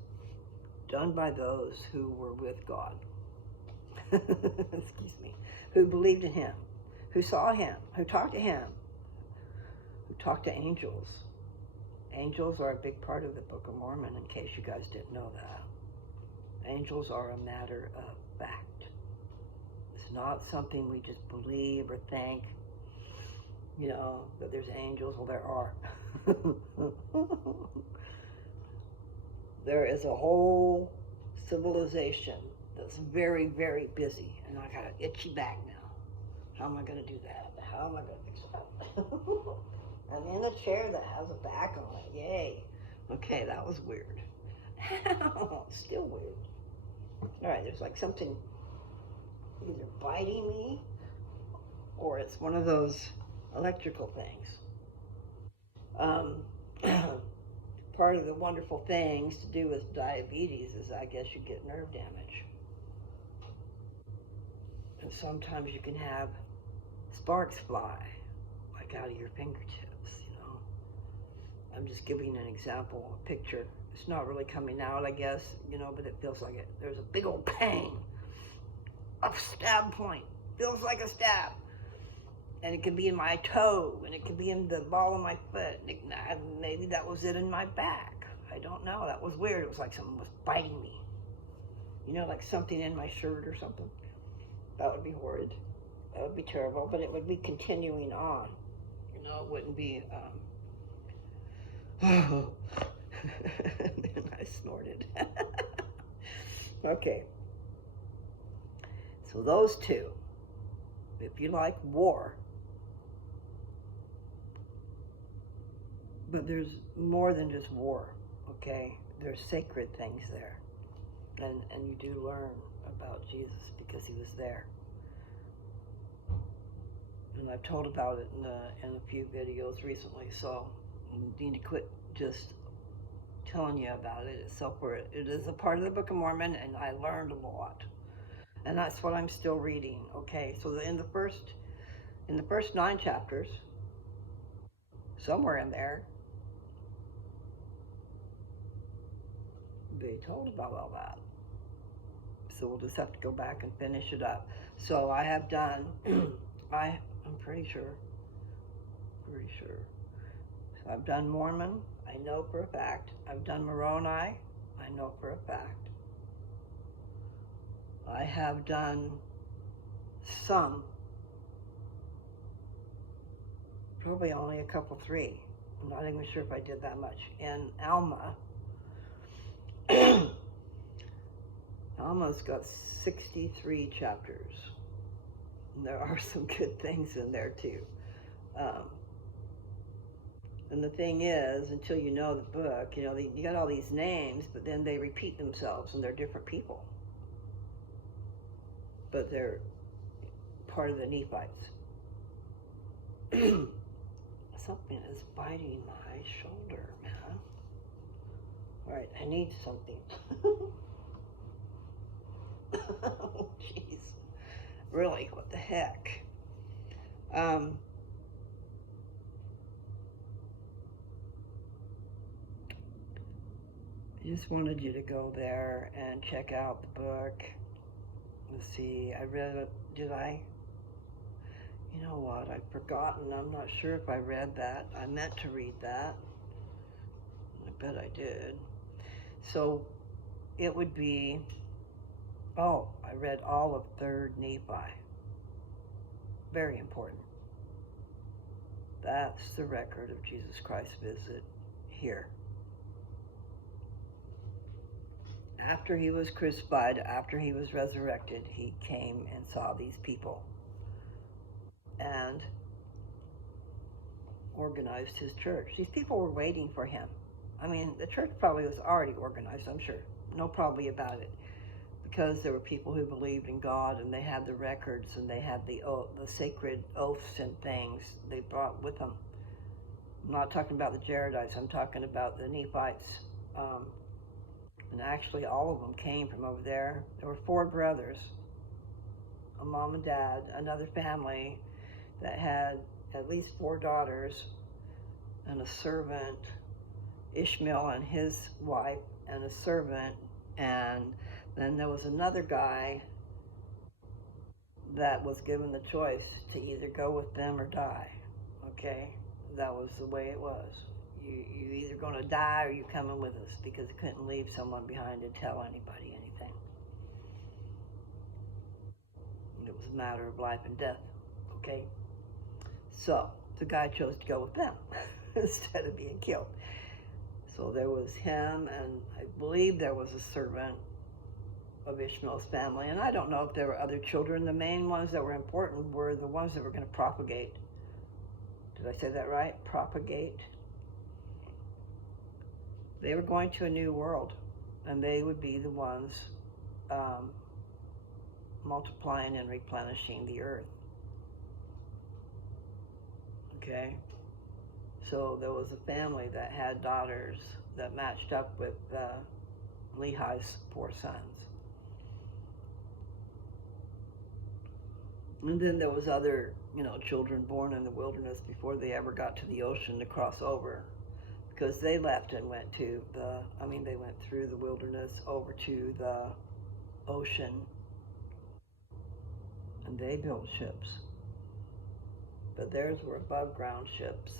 done by those who were with God, excuse me, who believed in him, who saw him, who talked to him, who talked to angels. Angels are a big part of the Book of Mormon, in case you guys didn't know that. Angels are a matter of fact. It's not something we just believe or think, you know, that there's angels. Well, there are. There is a whole civilization that's very, very busy, and I got an itchy back now. How am I going to do that? How am I going to fix that? I'm in a chair that has a back on it. Yay. Okay, that was weird. Still weird. All right, there's like something either biting me or it's one of those electrical things. Part of the wonderful things to do with diabetes is, I guess, you get nerve damage. And sometimes you can have sparks fly, like out of your fingertips, you know. I'm just giving an example, a picture. It's not really coming out, I guess, you know, but it feels like it. There's a big old pain, a stab point, feels like a stab. And it could be in my toe, and it could be in the ball of my foot. Maybe that was it in my back. I don't know. That was weird. It was like something was biting me. You know, like something in my shirt or something. That would be horrid. That would be terrible, but it would be continuing on. You know, it wouldn't be, and I snorted. Okay. So those two, if you like war, but there's more than just war, okay? There's sacred things there. And you do learn about Jesus because he was there. And I've told about it in a few videos recently, so you need to quit just telling you about it itself. It is a part of the Book of Mormon, and I learned a lot. And that's what I'm still reading, okay? So in the first 9 chapters, somewhere in there, they told about all that. So we'll just have to go back and finish it up. So I have done, I'm pretty sure. So I've done Mormon, I know for a fact. I've done Moroni, I know for a fact. I have done some, probably only a couple, 3. I'm not even sure if I did that much. In Alma, Alma's got 63 chapters. And there are some good things in there too. And the thing is, until you know the book, you know, you got all these names, but then they repeat themselves and they're different people. But they're part of the Nephites. Something is biting my shoulder, man. All right, I need something. Oh, jeez. Really, what the heck? I just wanted you to go there and check out the book. Let's see, I read it, did I? You know what, I've forgotten. I'm not sure if I read that. I meant to read that. I bet I did. So it would be, oh, I read all of 3rd Nephi. Very important. That's the record of Jesus Christ's visit here. After he was crucified, after he was resurrected, he came and saw these people and organized his church. These people were waiting for him. I mean, the church probably was already organized, I'm sure. No probably about it. Because there were people who believed in God, and they had the records, and they had the sacred oaths and things they brought with them. I'm not talking about the Jaredites, I'm talking about the Nephites. And actually all of them came from over there. There were 4 brothers, a mom and dad, another family that had at least 4 daughters, and a servant, Ishmael and his wife, and a servant, and then there was another guy that was given the choice to either go with them or die. Okay? That was the way it was. You either going to die or you coming with us, because you couldn't leave someone behind to tell anybody anything. It was a matter of life and death. Okay? So the guy chose to go with them instead of being killed. So there was him, and I believe there was a servant of Ishmael's family, and I don't know if there were other children. The main ones that were important were the ones that were going to propagate. Did I say that right? Propagate. They were going to a new world, and they would be the ones multiplying and replenishing the earth. Okay? So there was a family that had daughters that matched up with Lehi's 4 sons. And then there was other, children born in the wilderness before they ever got to the ocean to cross over, because they left and went to they went through the wilderness over to the ocean, and they built ships. But theirs were above ground ships.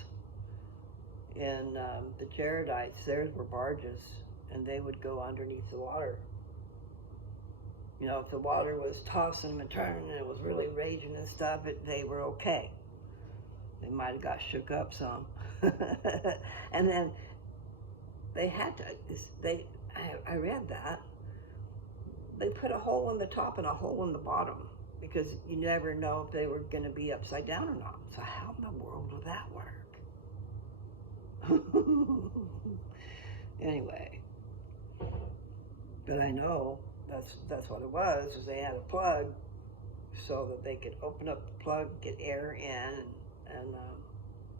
In the Jaredites, theirs were barges, and they would go underneath the water. If the water was tossing and turning and it was really raging and stuff, they were okay. They might have got shook up some. And then they had to, I read that, they put a hole in the top and a hole in the bottom, because you never know if they were going to be upside down or not. So how in the world would that work? Anyway, but I know that's what it was, is they had a plug so that they could open up the plug, get air in, and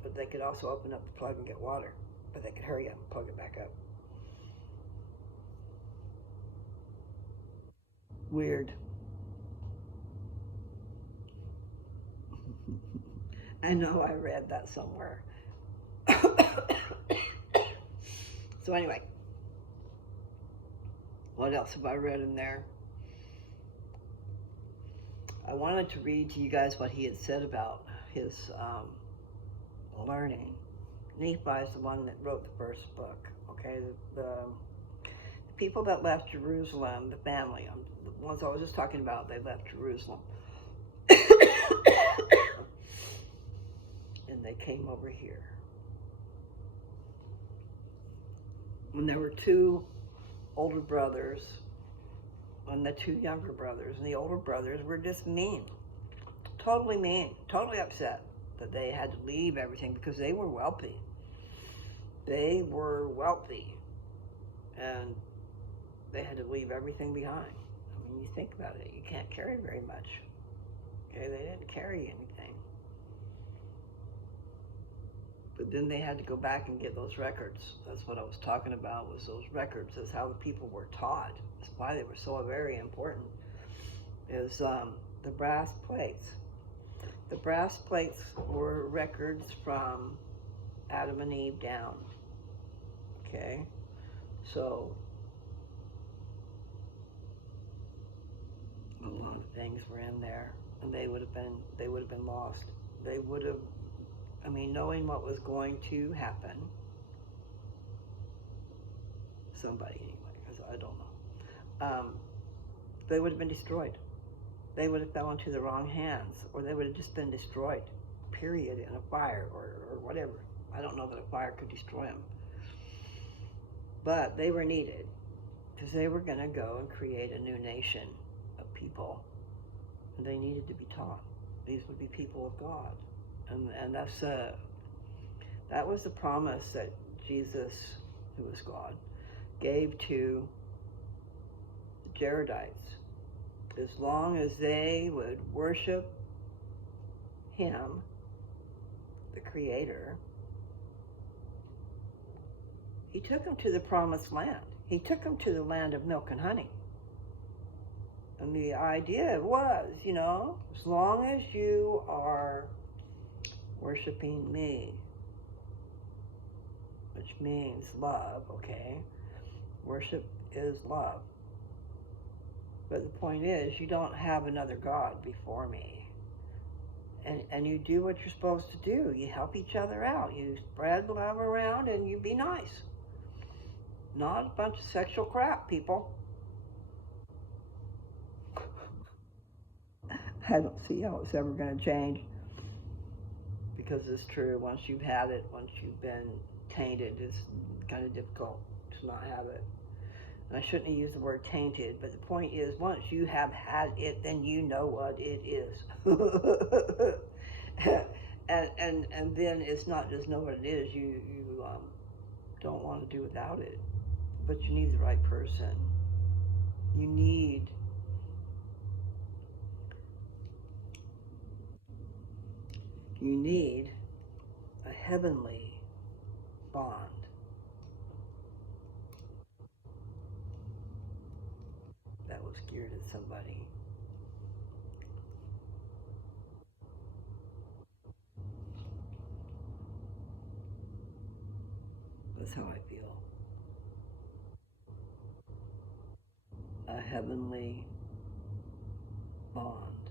but they could also open up the plug and get water, but they could hurry up and plug it back up. Weird. I know I read that somewhere. So anyway, what else have I read in there? I wanted to read to you guys what he had said about his learning. Nephi is the one that wrote the first book. Okay, the people that left Jerusalem, the family, the ones I was just talking about, they left Jerusalem. And they came over here. When there were 2 older brothers and the 2 younger brothers, and the older brothers were just mean, totally upset that they had to leave everything, because they were wealthy. They were wealthy, and they had to leave everything behind. I mean, you think about it, you can't carry very much. Okay, they didn't carry anything. But then they had to go back and get those records. That's what I was talking about, was those records. That's how the people were taught. That's why they were so very important, is the brass plates. The brass plates were records from Adam and Eve down. Okay? So a lot of things were in there, and they would have been lost. They would have, knowing what was going to happen, somebody anyway, I don't know. They would have been destroyed. They would have fell into the wrong hands, or they would have just been destroyed, period, in a fire or whatever. I don't know that a fire could destroy them. But they were needed because they were going to go and create a new nation of people. And they needed to be taught. These would be people of God. And that was the promise that Jesus, who was God, gave to the Jaredites. As long as they would worship him, the Creator, he took them to the promised land. He took them to the land of milk and honey. And the idea was, as long as you are worshiping me, which means love, okay? Worship is love. But the point is, you don't have another God before me. And you do what you're supposed to do. You help each other out. You spread love around and you be nice. Not a bunch of sexual crap, people. I don't see how it's ever going to change. Because it's true, once you've had it, once you've been tainted, it's kind of difficult to not have it. And I shouldn't have used the word tainted, but the point is, once you have had it, then you know what it is. and then it's not just know what it is, you don't want to do without it. But you need the right person. You need a heavenly bond. That was geared at somebody. That's how I feel. A heavenly bond.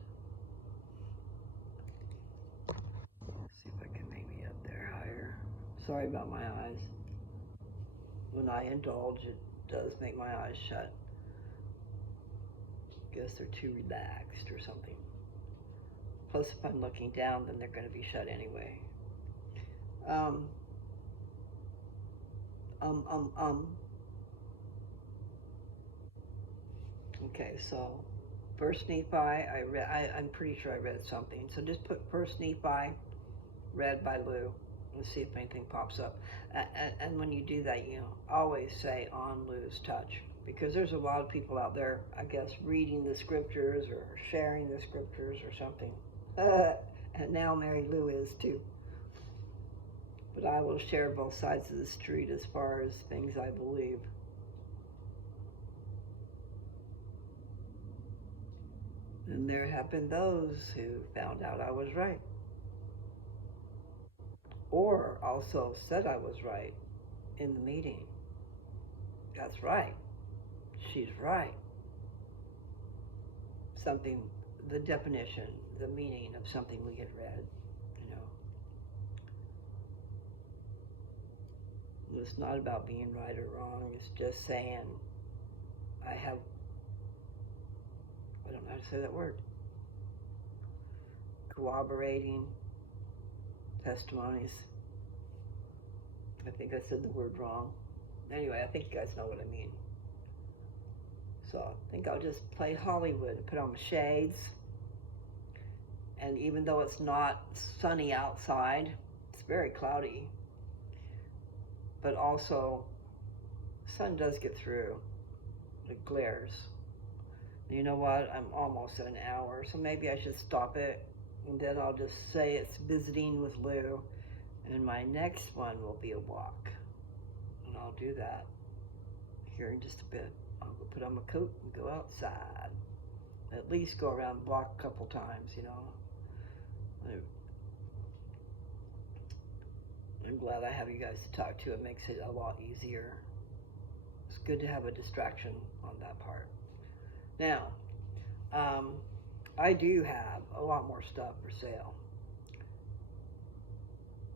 Let's see if I can make me up there higher. Sorry about my eyes. When I indulge, it does make my eyes shut. Guess they're too relaxed or something. Plus, if I'm looking down, then they're going to be shut anyway. Okay, so First Nephi, I'm pretty sure I read something. So just put First Nephi, read by Lou. Let's see if anything pops up. And when you do that, always say on Lou's touch. Because there's a lot of people out there, I guess, reading the scriptures or sharing the scriptures or something. And now Mary Lou is too. But I will share both sides of the street as far as things I believe. And there have been those who found out I was right. Or also said I was right in the meeting. That's right. She's right. Something, the definition, the meaning of something we had read, It's not about being right or wrong. It's just saying, I don't know how to say that word. Corroborating testimonies. I think I said the word wrong. Anyway, I think you guys know what I mean. So I think I'll just play Hollywood and put on my shades. And even though it's not sunny outside, it's very cloudy. But also, the sun does get through. It glares. And you know what? I'm almost at an hour, so maybe I should stop it. And then I'll just say it's visiting with Lou. And my next one will be a walk. And I'll do that here in just a bit. I'll go put on my coat and go outside. At least go around the block a couple times, I'm glad I have you guys to talk to. It makes it a lot easier. It's good to have a distraction on that part. Now, I do have a lot more stuff for sale.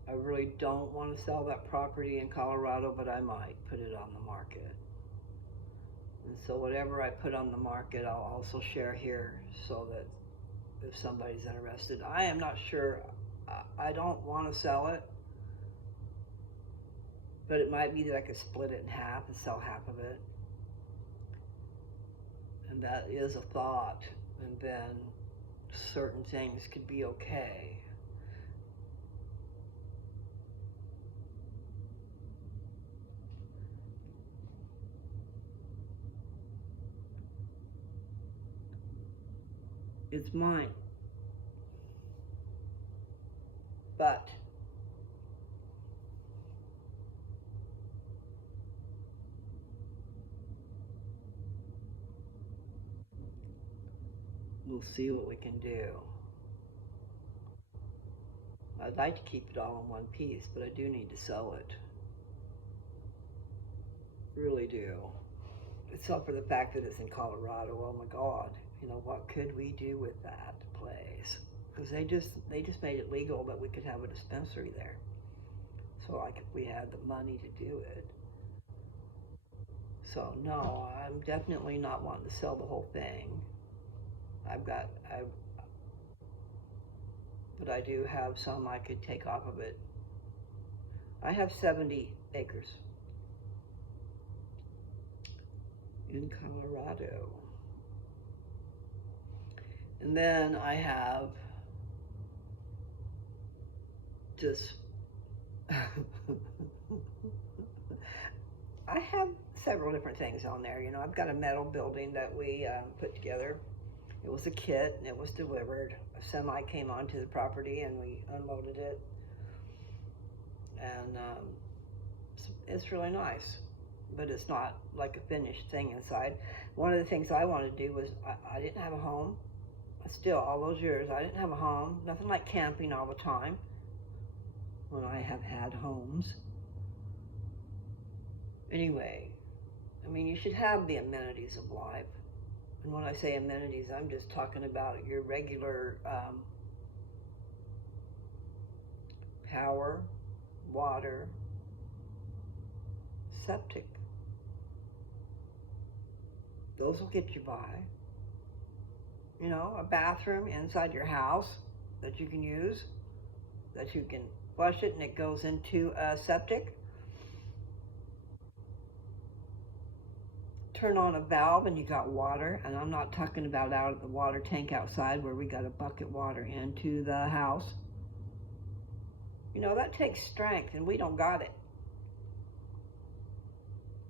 I really don't want to sell that property in Colorado, but I might put it on the market. And so whatever I put on the market, I'll also share here so that if somebody's interested. I am not sure. I don't want to sell it, but it might be that I could split it in half and sell half of it. And that is a thought. And then certain things could be okay. It's mine. But we'll see what we can do. I'd like to keep it all in one piece, but I do need to sell it. Really do. Except for the fact that it's in Colorado. Oh my God. You know, what could we do with that place? Because they just made it legal that we could have a dispensary there. So like if we had the money to do it. So no, I'm definitely not wanting to sell the whole thing. But I do have some I could take off of it. I have 70 acres in Colorado. And then I have just, I have several different things on there. You know, I've got a metal building that we put together. It was a kit and it was delivered. A semi came onto the property and we unloaded it. And it's really nice, but it's not like a finished thing inside. One of the things I wanted to do was, I didn't have a home. Still, all those years, I didn't have a home. Nothing like camping all the time when I have had homes. Anyway, I mean, you should have the amenities of life. And when I say amenities, I'm just talking about your regular power, water, septic. Those will get you by. You know, a bathroom inside your house that you can use, that you can flush it and it goes into a septic. Turn on a valve and you got water, and I'm not talking about out of the water tank outside where we got to bucket water into the house. You know, that takes strength and we don't got it.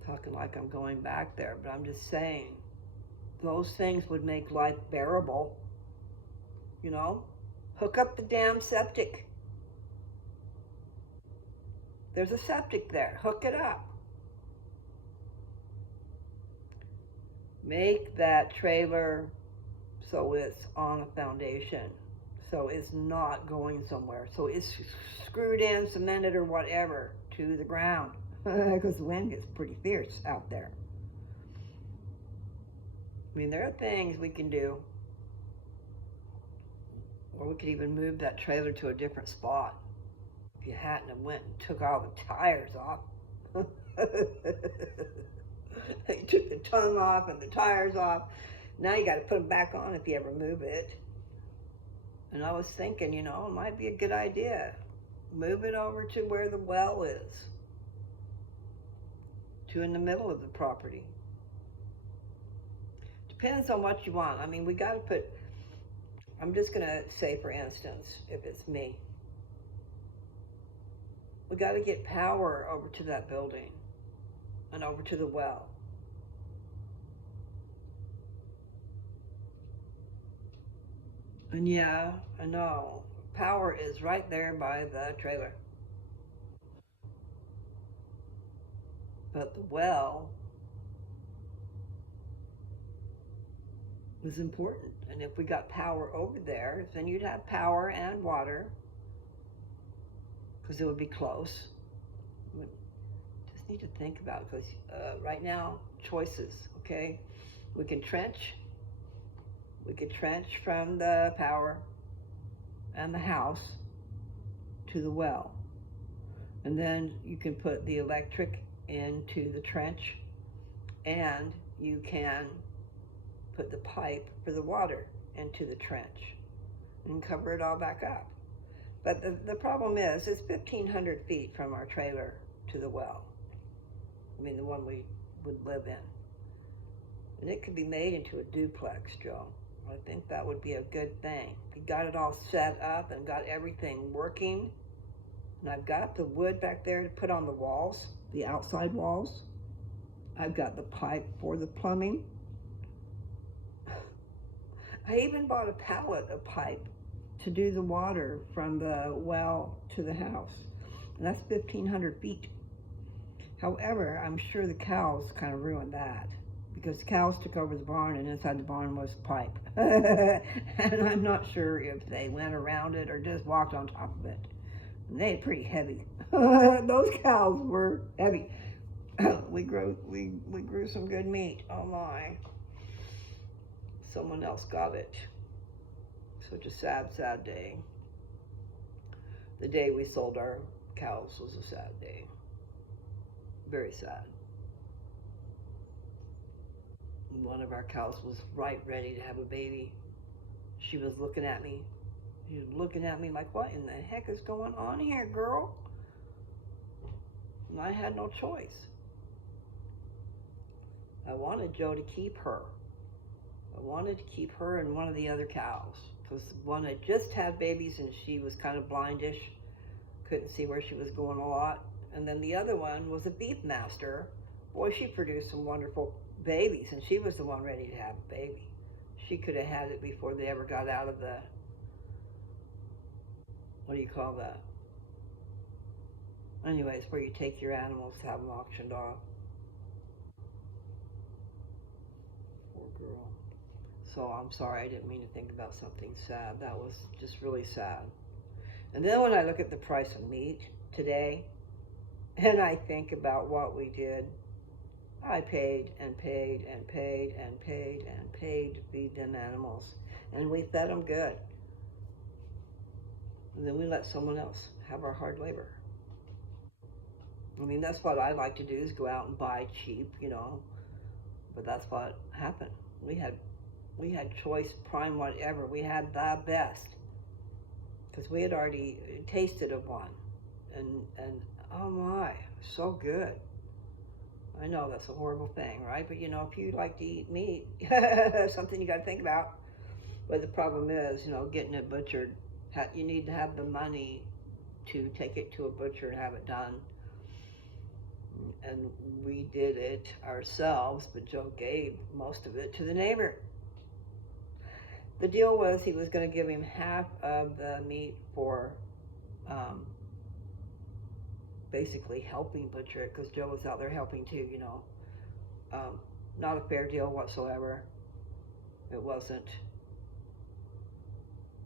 Talking like I'm going back there, but I'm just saying, those things would make life bearable. You know, hook up the damn septic. There's a septic there, hook it up. Make that trailer so it's on a foundation, so it's not going somewhere, so it's screwed in, cemented or whatever to the ground, because the wind gets pretty fierce out there. I mean, there are things we can do, or we could even move that trailer to a different spot. If you hadn't have went and took all the tires off. You took the tongue off and the tires off. Now you got to put them back on if you ever move it. And I was thinking, you know, it might be a good idea. Move it over to where the well is, to in the middle of the property. Depends on what you want. I mean, we got to put, I'm just going to say, for instance, if it's me, we got to get power over to that building and over to the well. And yeah, I know, power is right there by the trailer. But the well was important. And if we got power over there, then you'd have power and water, because it would be close. We just need to think about it, because right now, choices, okay? We can trench. We could trench from the power and the house to the well. And then you can put the electric into the trench, and you can put the pipe for the water into the trench and cover it all back up. But the problem is, it's 1,500 feet from our trailer to the well. I mean, the one we would live in. And it could be made into a duplex, Joe. I think that would be a good thing. We got it all set up and got everything working. And I've got the wood back there to put on the walls, the outside walls. I've got the pipe for the plumbing. I even bought a pallet of pipe to do the water from the well to the house. And that's 1,500 feet. However, I'm sure the cows kind of ruined that, because the cows took over the barn, and inside the barn was pipe. And I'm not sure if they went around it or just walked on top of it. And they're pretty heavy. Those cows were heavy. we grew some good meat. Oh my. Someone else got it. Such a sad, sad day. The day we sold our cows was a sad day. Very sad. One of our cows was right ready to have a baby. She was looking at me. She was looking at me like, what in the heck is going on here, girl? And I had no choice. I wanted Joe to keep her. I wanted to keep her and one of the other cows, because one had just had babies and she was kind of blindish, couldn't see where she was going a lot. And then the other one was a beef master. Boy, she produced some wonderful babies, and she was the one ready to have a baby. She could have had it before they ever got out of the, what do you call that? Anyways, where you take your animals to have them auctioned off. Poor girl. So I'm sorry, I didn't mean to think about something sad. That was just really sad. And then when I look at the price of meat today, and I think about what we did, I paid and paid and paid and paid and paid to feed them animals. And we fed them good. And then we let someone else have our hard labor. I mean, that's what I like to do, is go out and buy cheap, you know. But that's what happened. We had choice, prime, whatever. We had the best. Because we had already tasted of one. And oh my, so good. I know that's a horrible thing, right? But you know, if you like to eat meat, that's something you got to think about. But the problem is, you know, getting it butchered, you need to have the money to take it to a butcher and have it done. And we did it ourselves, but Joe gave most of it to the neighbor. The deal was he was going to give him half of the meat for basically helping butcher it, because Joe was out there helping too, you know. Not a fair deal whatsoever. It wasn't.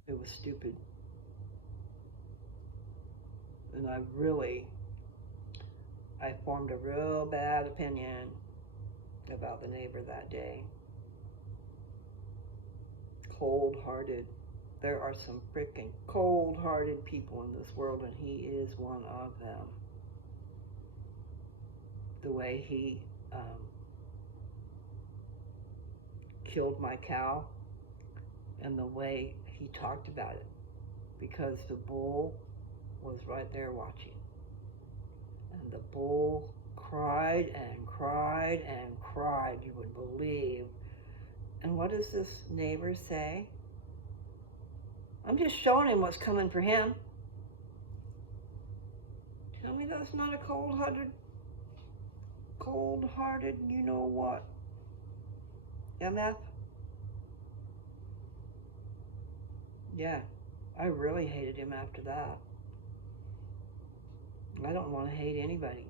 It was stupid. And I formed a real bad opinion about the neighbor that day. Cold-hearted. There are some freaking cold-hearted people in this world, and he is one of them. The way he killed my cow, and the way he talked about it, because the bull was right there watching. And the bull cried and cried and cried, you would believe. And what does this neighbor say? I'm just showing him what's coming for him. Tell me that's not a cold-hearted, you know what? MF? Yeah, I really hated him after that. I don't want to hate anybody.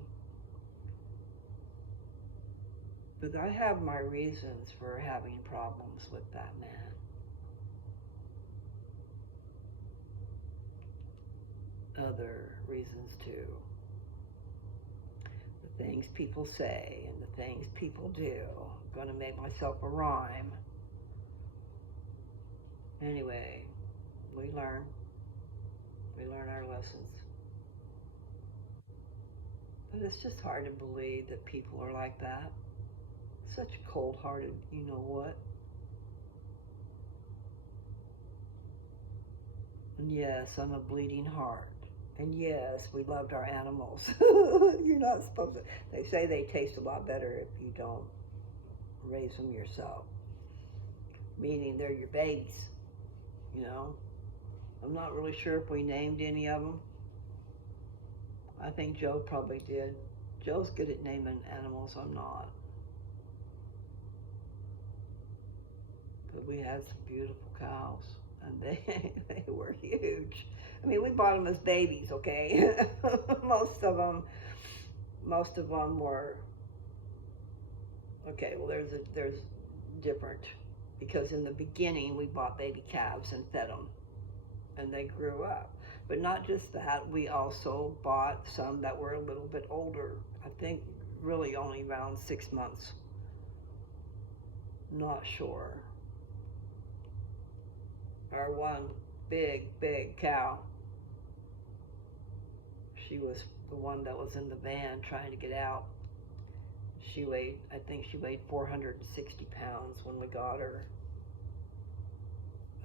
But I have my reasons for having problems with that man. Other reasons too. The things people say and the things people do. I'm going to make myself a rhyme. Anyway, we learn. We learn our lessons. But it's just hard to believe that people are like that. Such a cold-hearted, you know what? And yes, I'm a bleeding heart. And yes, we loved our animals. You're not supposed to. They say they taste a lot better if you don't raise them yourself. Meaning they're your babies, you know? I'm not really sure if we named any of them. I think Joe probably did. Joe's good at naming animals, I'm not. But we had some beautiful cows, and they were huge. I mean, we bought them as babies, okay? most of them were, okay, well, there's different, because in the beginning we bought baby calves and fed them, and they grew up. But not just that, we also bought some that were a little bit older. I think really only around 6 months. Not sure. Our one big cow, she was the one that was in the van trying to get out. I think she weighed 460 pounds when we got her.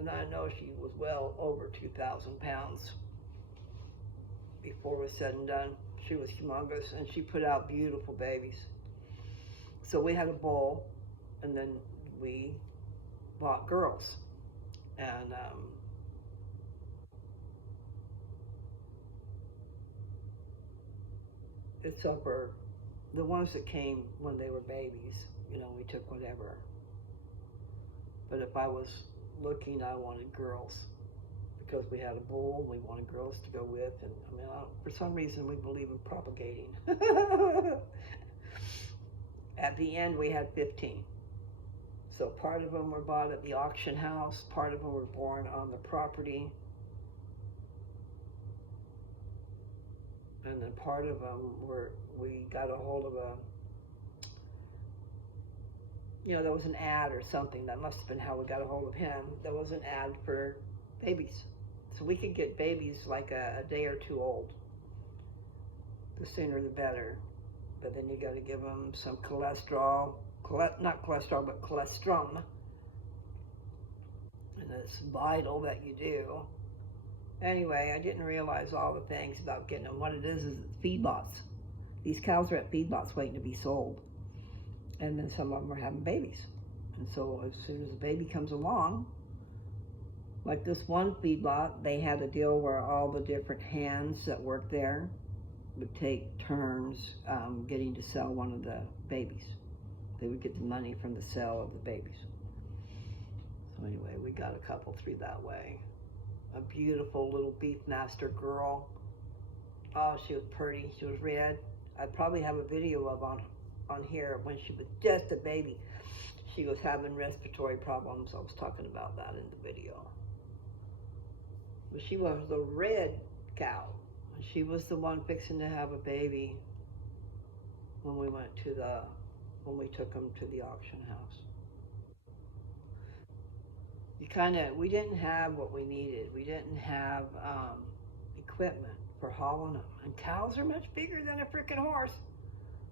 And I know she was well over 2,000 pounds before it was said and done. She was humongous, and she put out beautiful babies. So we had a bull, and then we bought girls. And it's upper, the ones that came when they were babies, you know, we took whatever. But if I was looking, I wanted girls, because we had a bull, we wanted girls to go with, and I mean, for some reason we believe in propagating. At the end, we had 15. So part of them were bought at the auction house, part of them were born on the property, and then part of them we got a hold of there was an ad or something. That must have been how we got a hold of him. There was an ad for babies. So we could get babies like a day or two old. The sooner the better. But then you got to give them some cholesterol, not cholesterol, but cholesterol. And it's vital that you do. Anyway, I didn't realize all the things about getting them. What it is feedlots. These cows are at feedlots waiting to be sold. And then some of them are having babies. And so as soon as the baby comes along, like this one feedlot, they had a deal where all the different hands that worked there would take turns getting to sell one of the babies. They would get the money from the sale of the babies. So anyway, we got a couple through that way. A beautiful little Beefmaster girl. Oh, she was pretty. She was red. I probably have a video of on here when she was just a baby. She was having respiratory problems. I was talking about that in the video. But she was the red cow. She was the one fixing to have a baby when we took them to the auction house. We didn't have what we needed. We didn't have equipment for hauling them. And cows are much bigger than a freaking horse.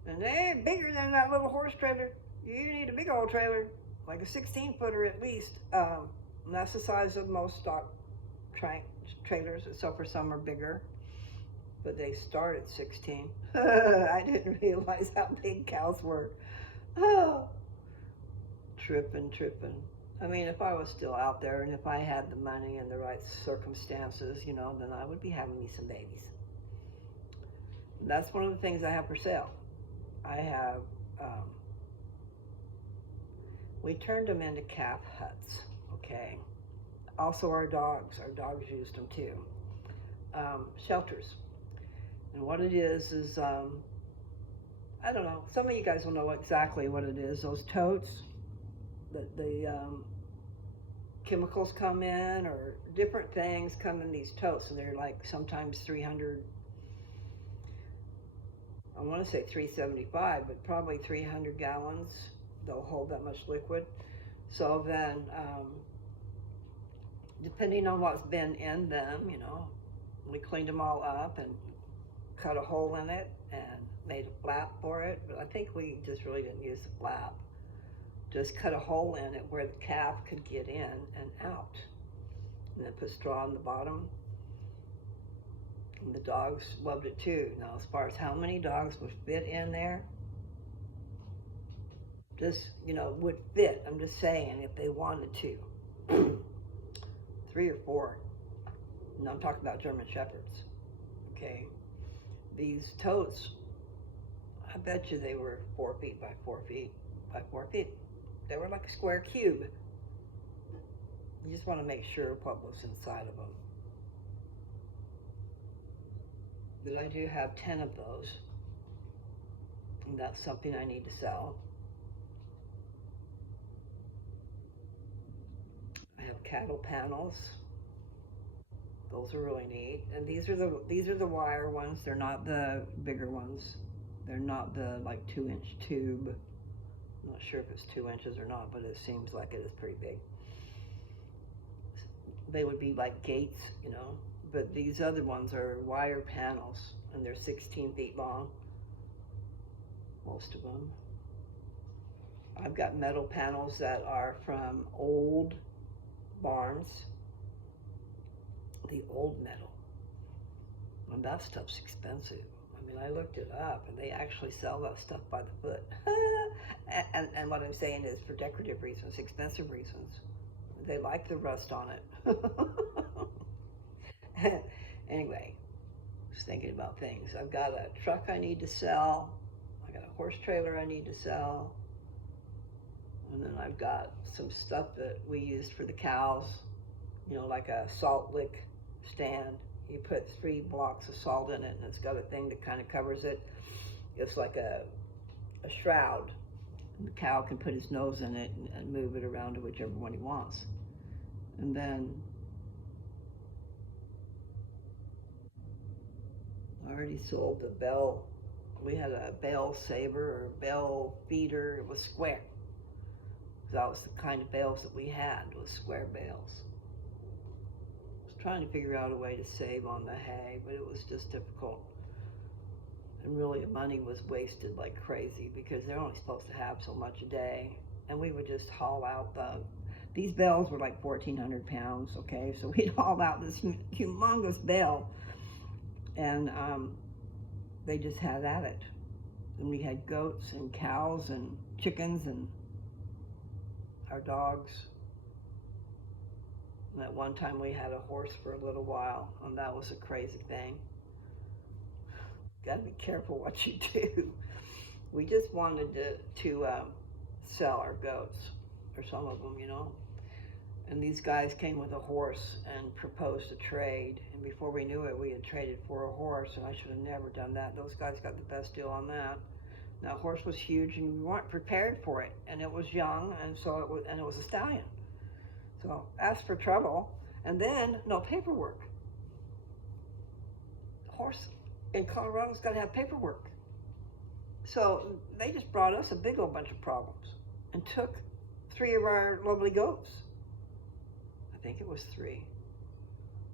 And they ain't bigger than that little horse trailer. You need a big old trailer, like a 16-footer at least. And that's the size of most stock trailers, except for some are bigger. But they start at 16. I didn't realize how big cows were. Oh, tripping. I mean, if I was still out there and if I had the money and the right circumstances, then I would be having me some babies. And that's one of the things I have for sale. I have, we turned them into calf huts, okay? Also our dogs used them too. Shelters. And what it is, I don't know, some of you guys will know exactly what it is. Those totes, the chemicals come in, or different things come in these totes, and they're like sometimes 300, I want to say 375, but probably 300 gallons. They'll hold that much liquid. So then, depending on what's been in them, we cleaned them all up and cut a hole in it and made a flap for it. But I think we just really didn't use the flap. just cut a hole in it where the calf could get in and out. And then put straw on the bottom. And the dogs loved it too. Now, as far as how many dogs would fit in there, just, would fit. I'm just saying, if they wanted to. 3 or 4. And I'm talking about German Shepherds. Okay. These totes, I bet you they were 4 feet by 4 feet by 4 feet. They were like a square cube. You just want to make sure what was inside of them. But I do have 10 of those. And that's something I need to sell. I have cattle panels. Those are really neat. And these are the wire ones. They're not the bigger ones. They're not the like 2-inch tube. I'm not sure if it's 2 inches or not, but it seems like it is pretty big. They would be like gates, but these other ones are wire panels, and they're 16 feet long, most of them. I've got metal panels that are from old barns, the old metal, and that stuff's expensive. I mean, I looked it up, and they actually sell that stuff by the foot. and what I'm saying is for decorative reasons, expensive reasons. They like the rust on it. Anyway, just thinking about things. I've got a truck I need to sell. I got a horse trailer I need to sell. And then I've got some stuff that we used for the cows, like a salt lick stand. You put 3 blocks of salt in it, and it's got a thing that kind of covers it. It's like a shroud. And the cow can put his nose in it and move it around to whichever one he wants. And then I already sold the bell. We had a bell saver or bell feeder. It was square. That was the kind of bales that we had, was square bales. I was trying to figure out a way to save on the hay, but it was just difficult. And really, the money was wasted like crazy because they're only supposed to have so much a day. And we would just haul out these bales were like 1,400 pounds, okay? So we'd haul out this humongous bale, and they just had at it. And we had goats and cows and chickens and our dogs. And at one time we had a horse for a little while, and that was a crazy thing. Got to be careful what you do. We just wanted to sell our goats, or some of them, And these guys came with a horse and proposed a trade. And before we knew it, we had traded for a horse, and I should have never done that. Those guys got the best deal on that. That horse was huge, and we weren't prepared for it. And it was young, and it was a stallion. So asked for trouble, and then no paperwork. The horse in Colorado's got to have paperwork. So they just brought us a big old bunch of problems and took 3 of our lovely goats. I think it was 3.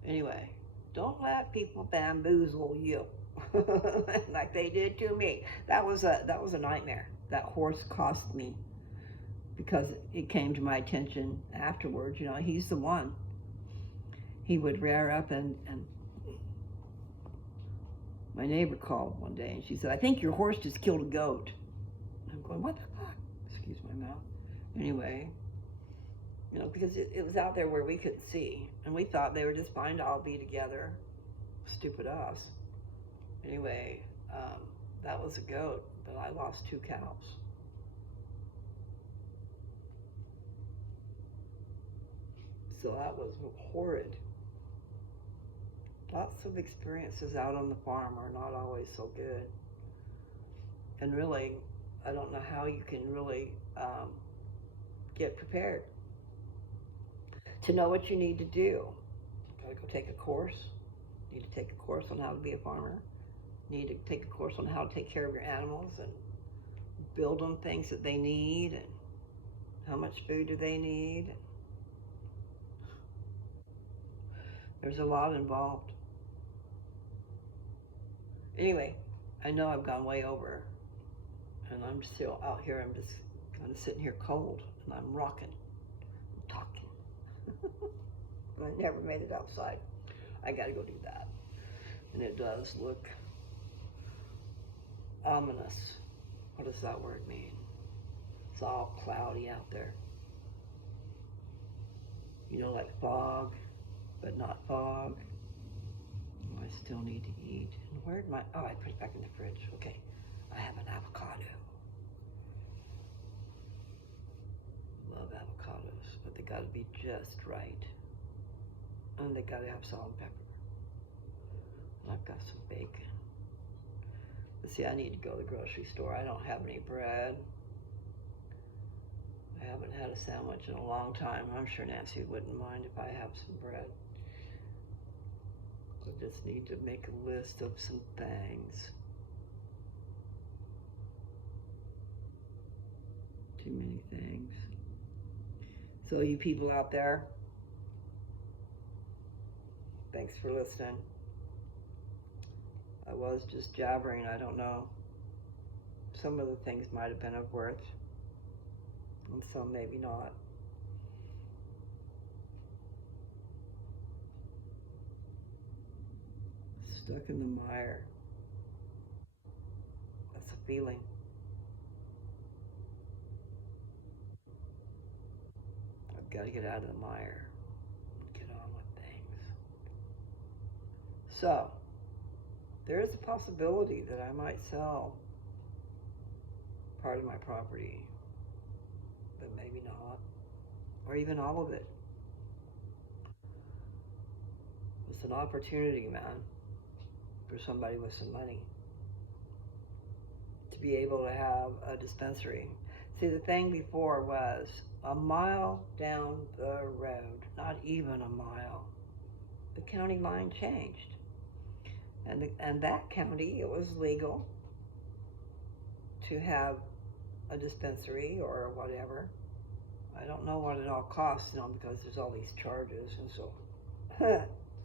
Anyway, don't let people bamboozle you like they did to me. That was a nightmare. That horse cost me, because it came to my attention afterwards. He's the one. He would rear up, and my neighbor called one day, and she said, "I think your horse just killed a goat." And I'm going, "What the fuck?" Excuse my mouth. Anyway, because it was out there where we couldn't see, and we thought they were just fine to all be together. Stupid us. Anyway, that was a goat, but I lost 2 cows. So that was horrid. Lots of experiences out on the farm are not always so good. And really, I don't know how you can really get prepared to know what you need to do. Gotta go take a course. Need to take a course on how to be a farmer. Need to take a course on how to take care of your animals and build them things that they need, and how much food do they need. There's a lot involved. Anyway, I know I've gone way over, and I'm still out here. I'm just I'm sitting here cold, and I'm rocking, I'm talking. And I never made it outside. I gotta go do that. And it does look ominous. What does that word mean? It's all cloudy out there. You know, like fog, but not fog. Oh, I still need to eat. And where'd my, oh, I put it back in the fridge. Okay, I have an avocado. Love avocados, but they gotta be just right. And they gotta have salt and pepper. And I've got some bacon. But see, I need to go to the grocery store. I don't have any bread. I haven't had a sandwich in a long time. I'm sure Nancy wouldn't mind if I have some bread. I just need to make a list of some things. Too many things. So you people out there, thanks for listening. I was just jabbering, I don't know. Some of the things might have been of worth, and some maybe not. Stuck in the mire. That's a feeling. I've got to get out of the mire and get on with things. So, there is a possibility that I might sell part of my property, but maybe not, or even all of it. It's an opportunity, man, for somebody with some money to be able to have a dispensary. See, the thing before was a mile down the road, not even a mile, the county line changed. And that county, it was legal to have a dispensary or whatever. I don't know what it all costs, because there's all these charges, and so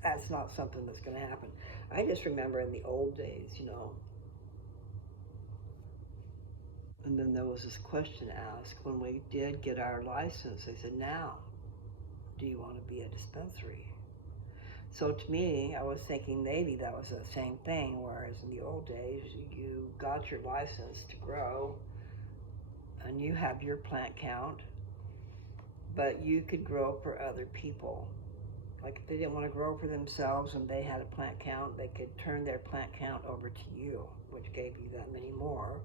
that's not something that's going to happen. I just remember in the old days, and then there was this question asked when we did get our license. They said, now, do you want to be a dispensary? So to me, I was thinking maybe that was the same thing, whereas in the old days, you got your license to grow, and you have your plant count, but you could grow for other people. Like if they didn't want to grow for themselves and they had a plant count, they could turn their plant count over to you, which gave you that many more,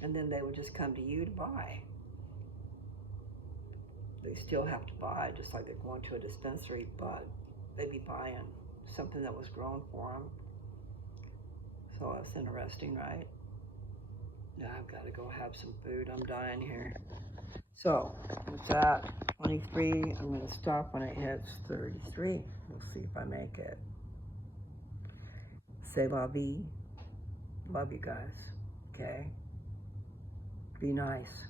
and then they would just come to you to buy. They still have to buy, just like they're going to a dispensary, but they'd be buying something that was grown for them. So that's interesting, right? Now I've got to go have some food. I'm dying here. So it's at 23. I'm going to stop when it hits 33. We'll see if I make it. C'est la vie. Love you guys. Okay? Be nice.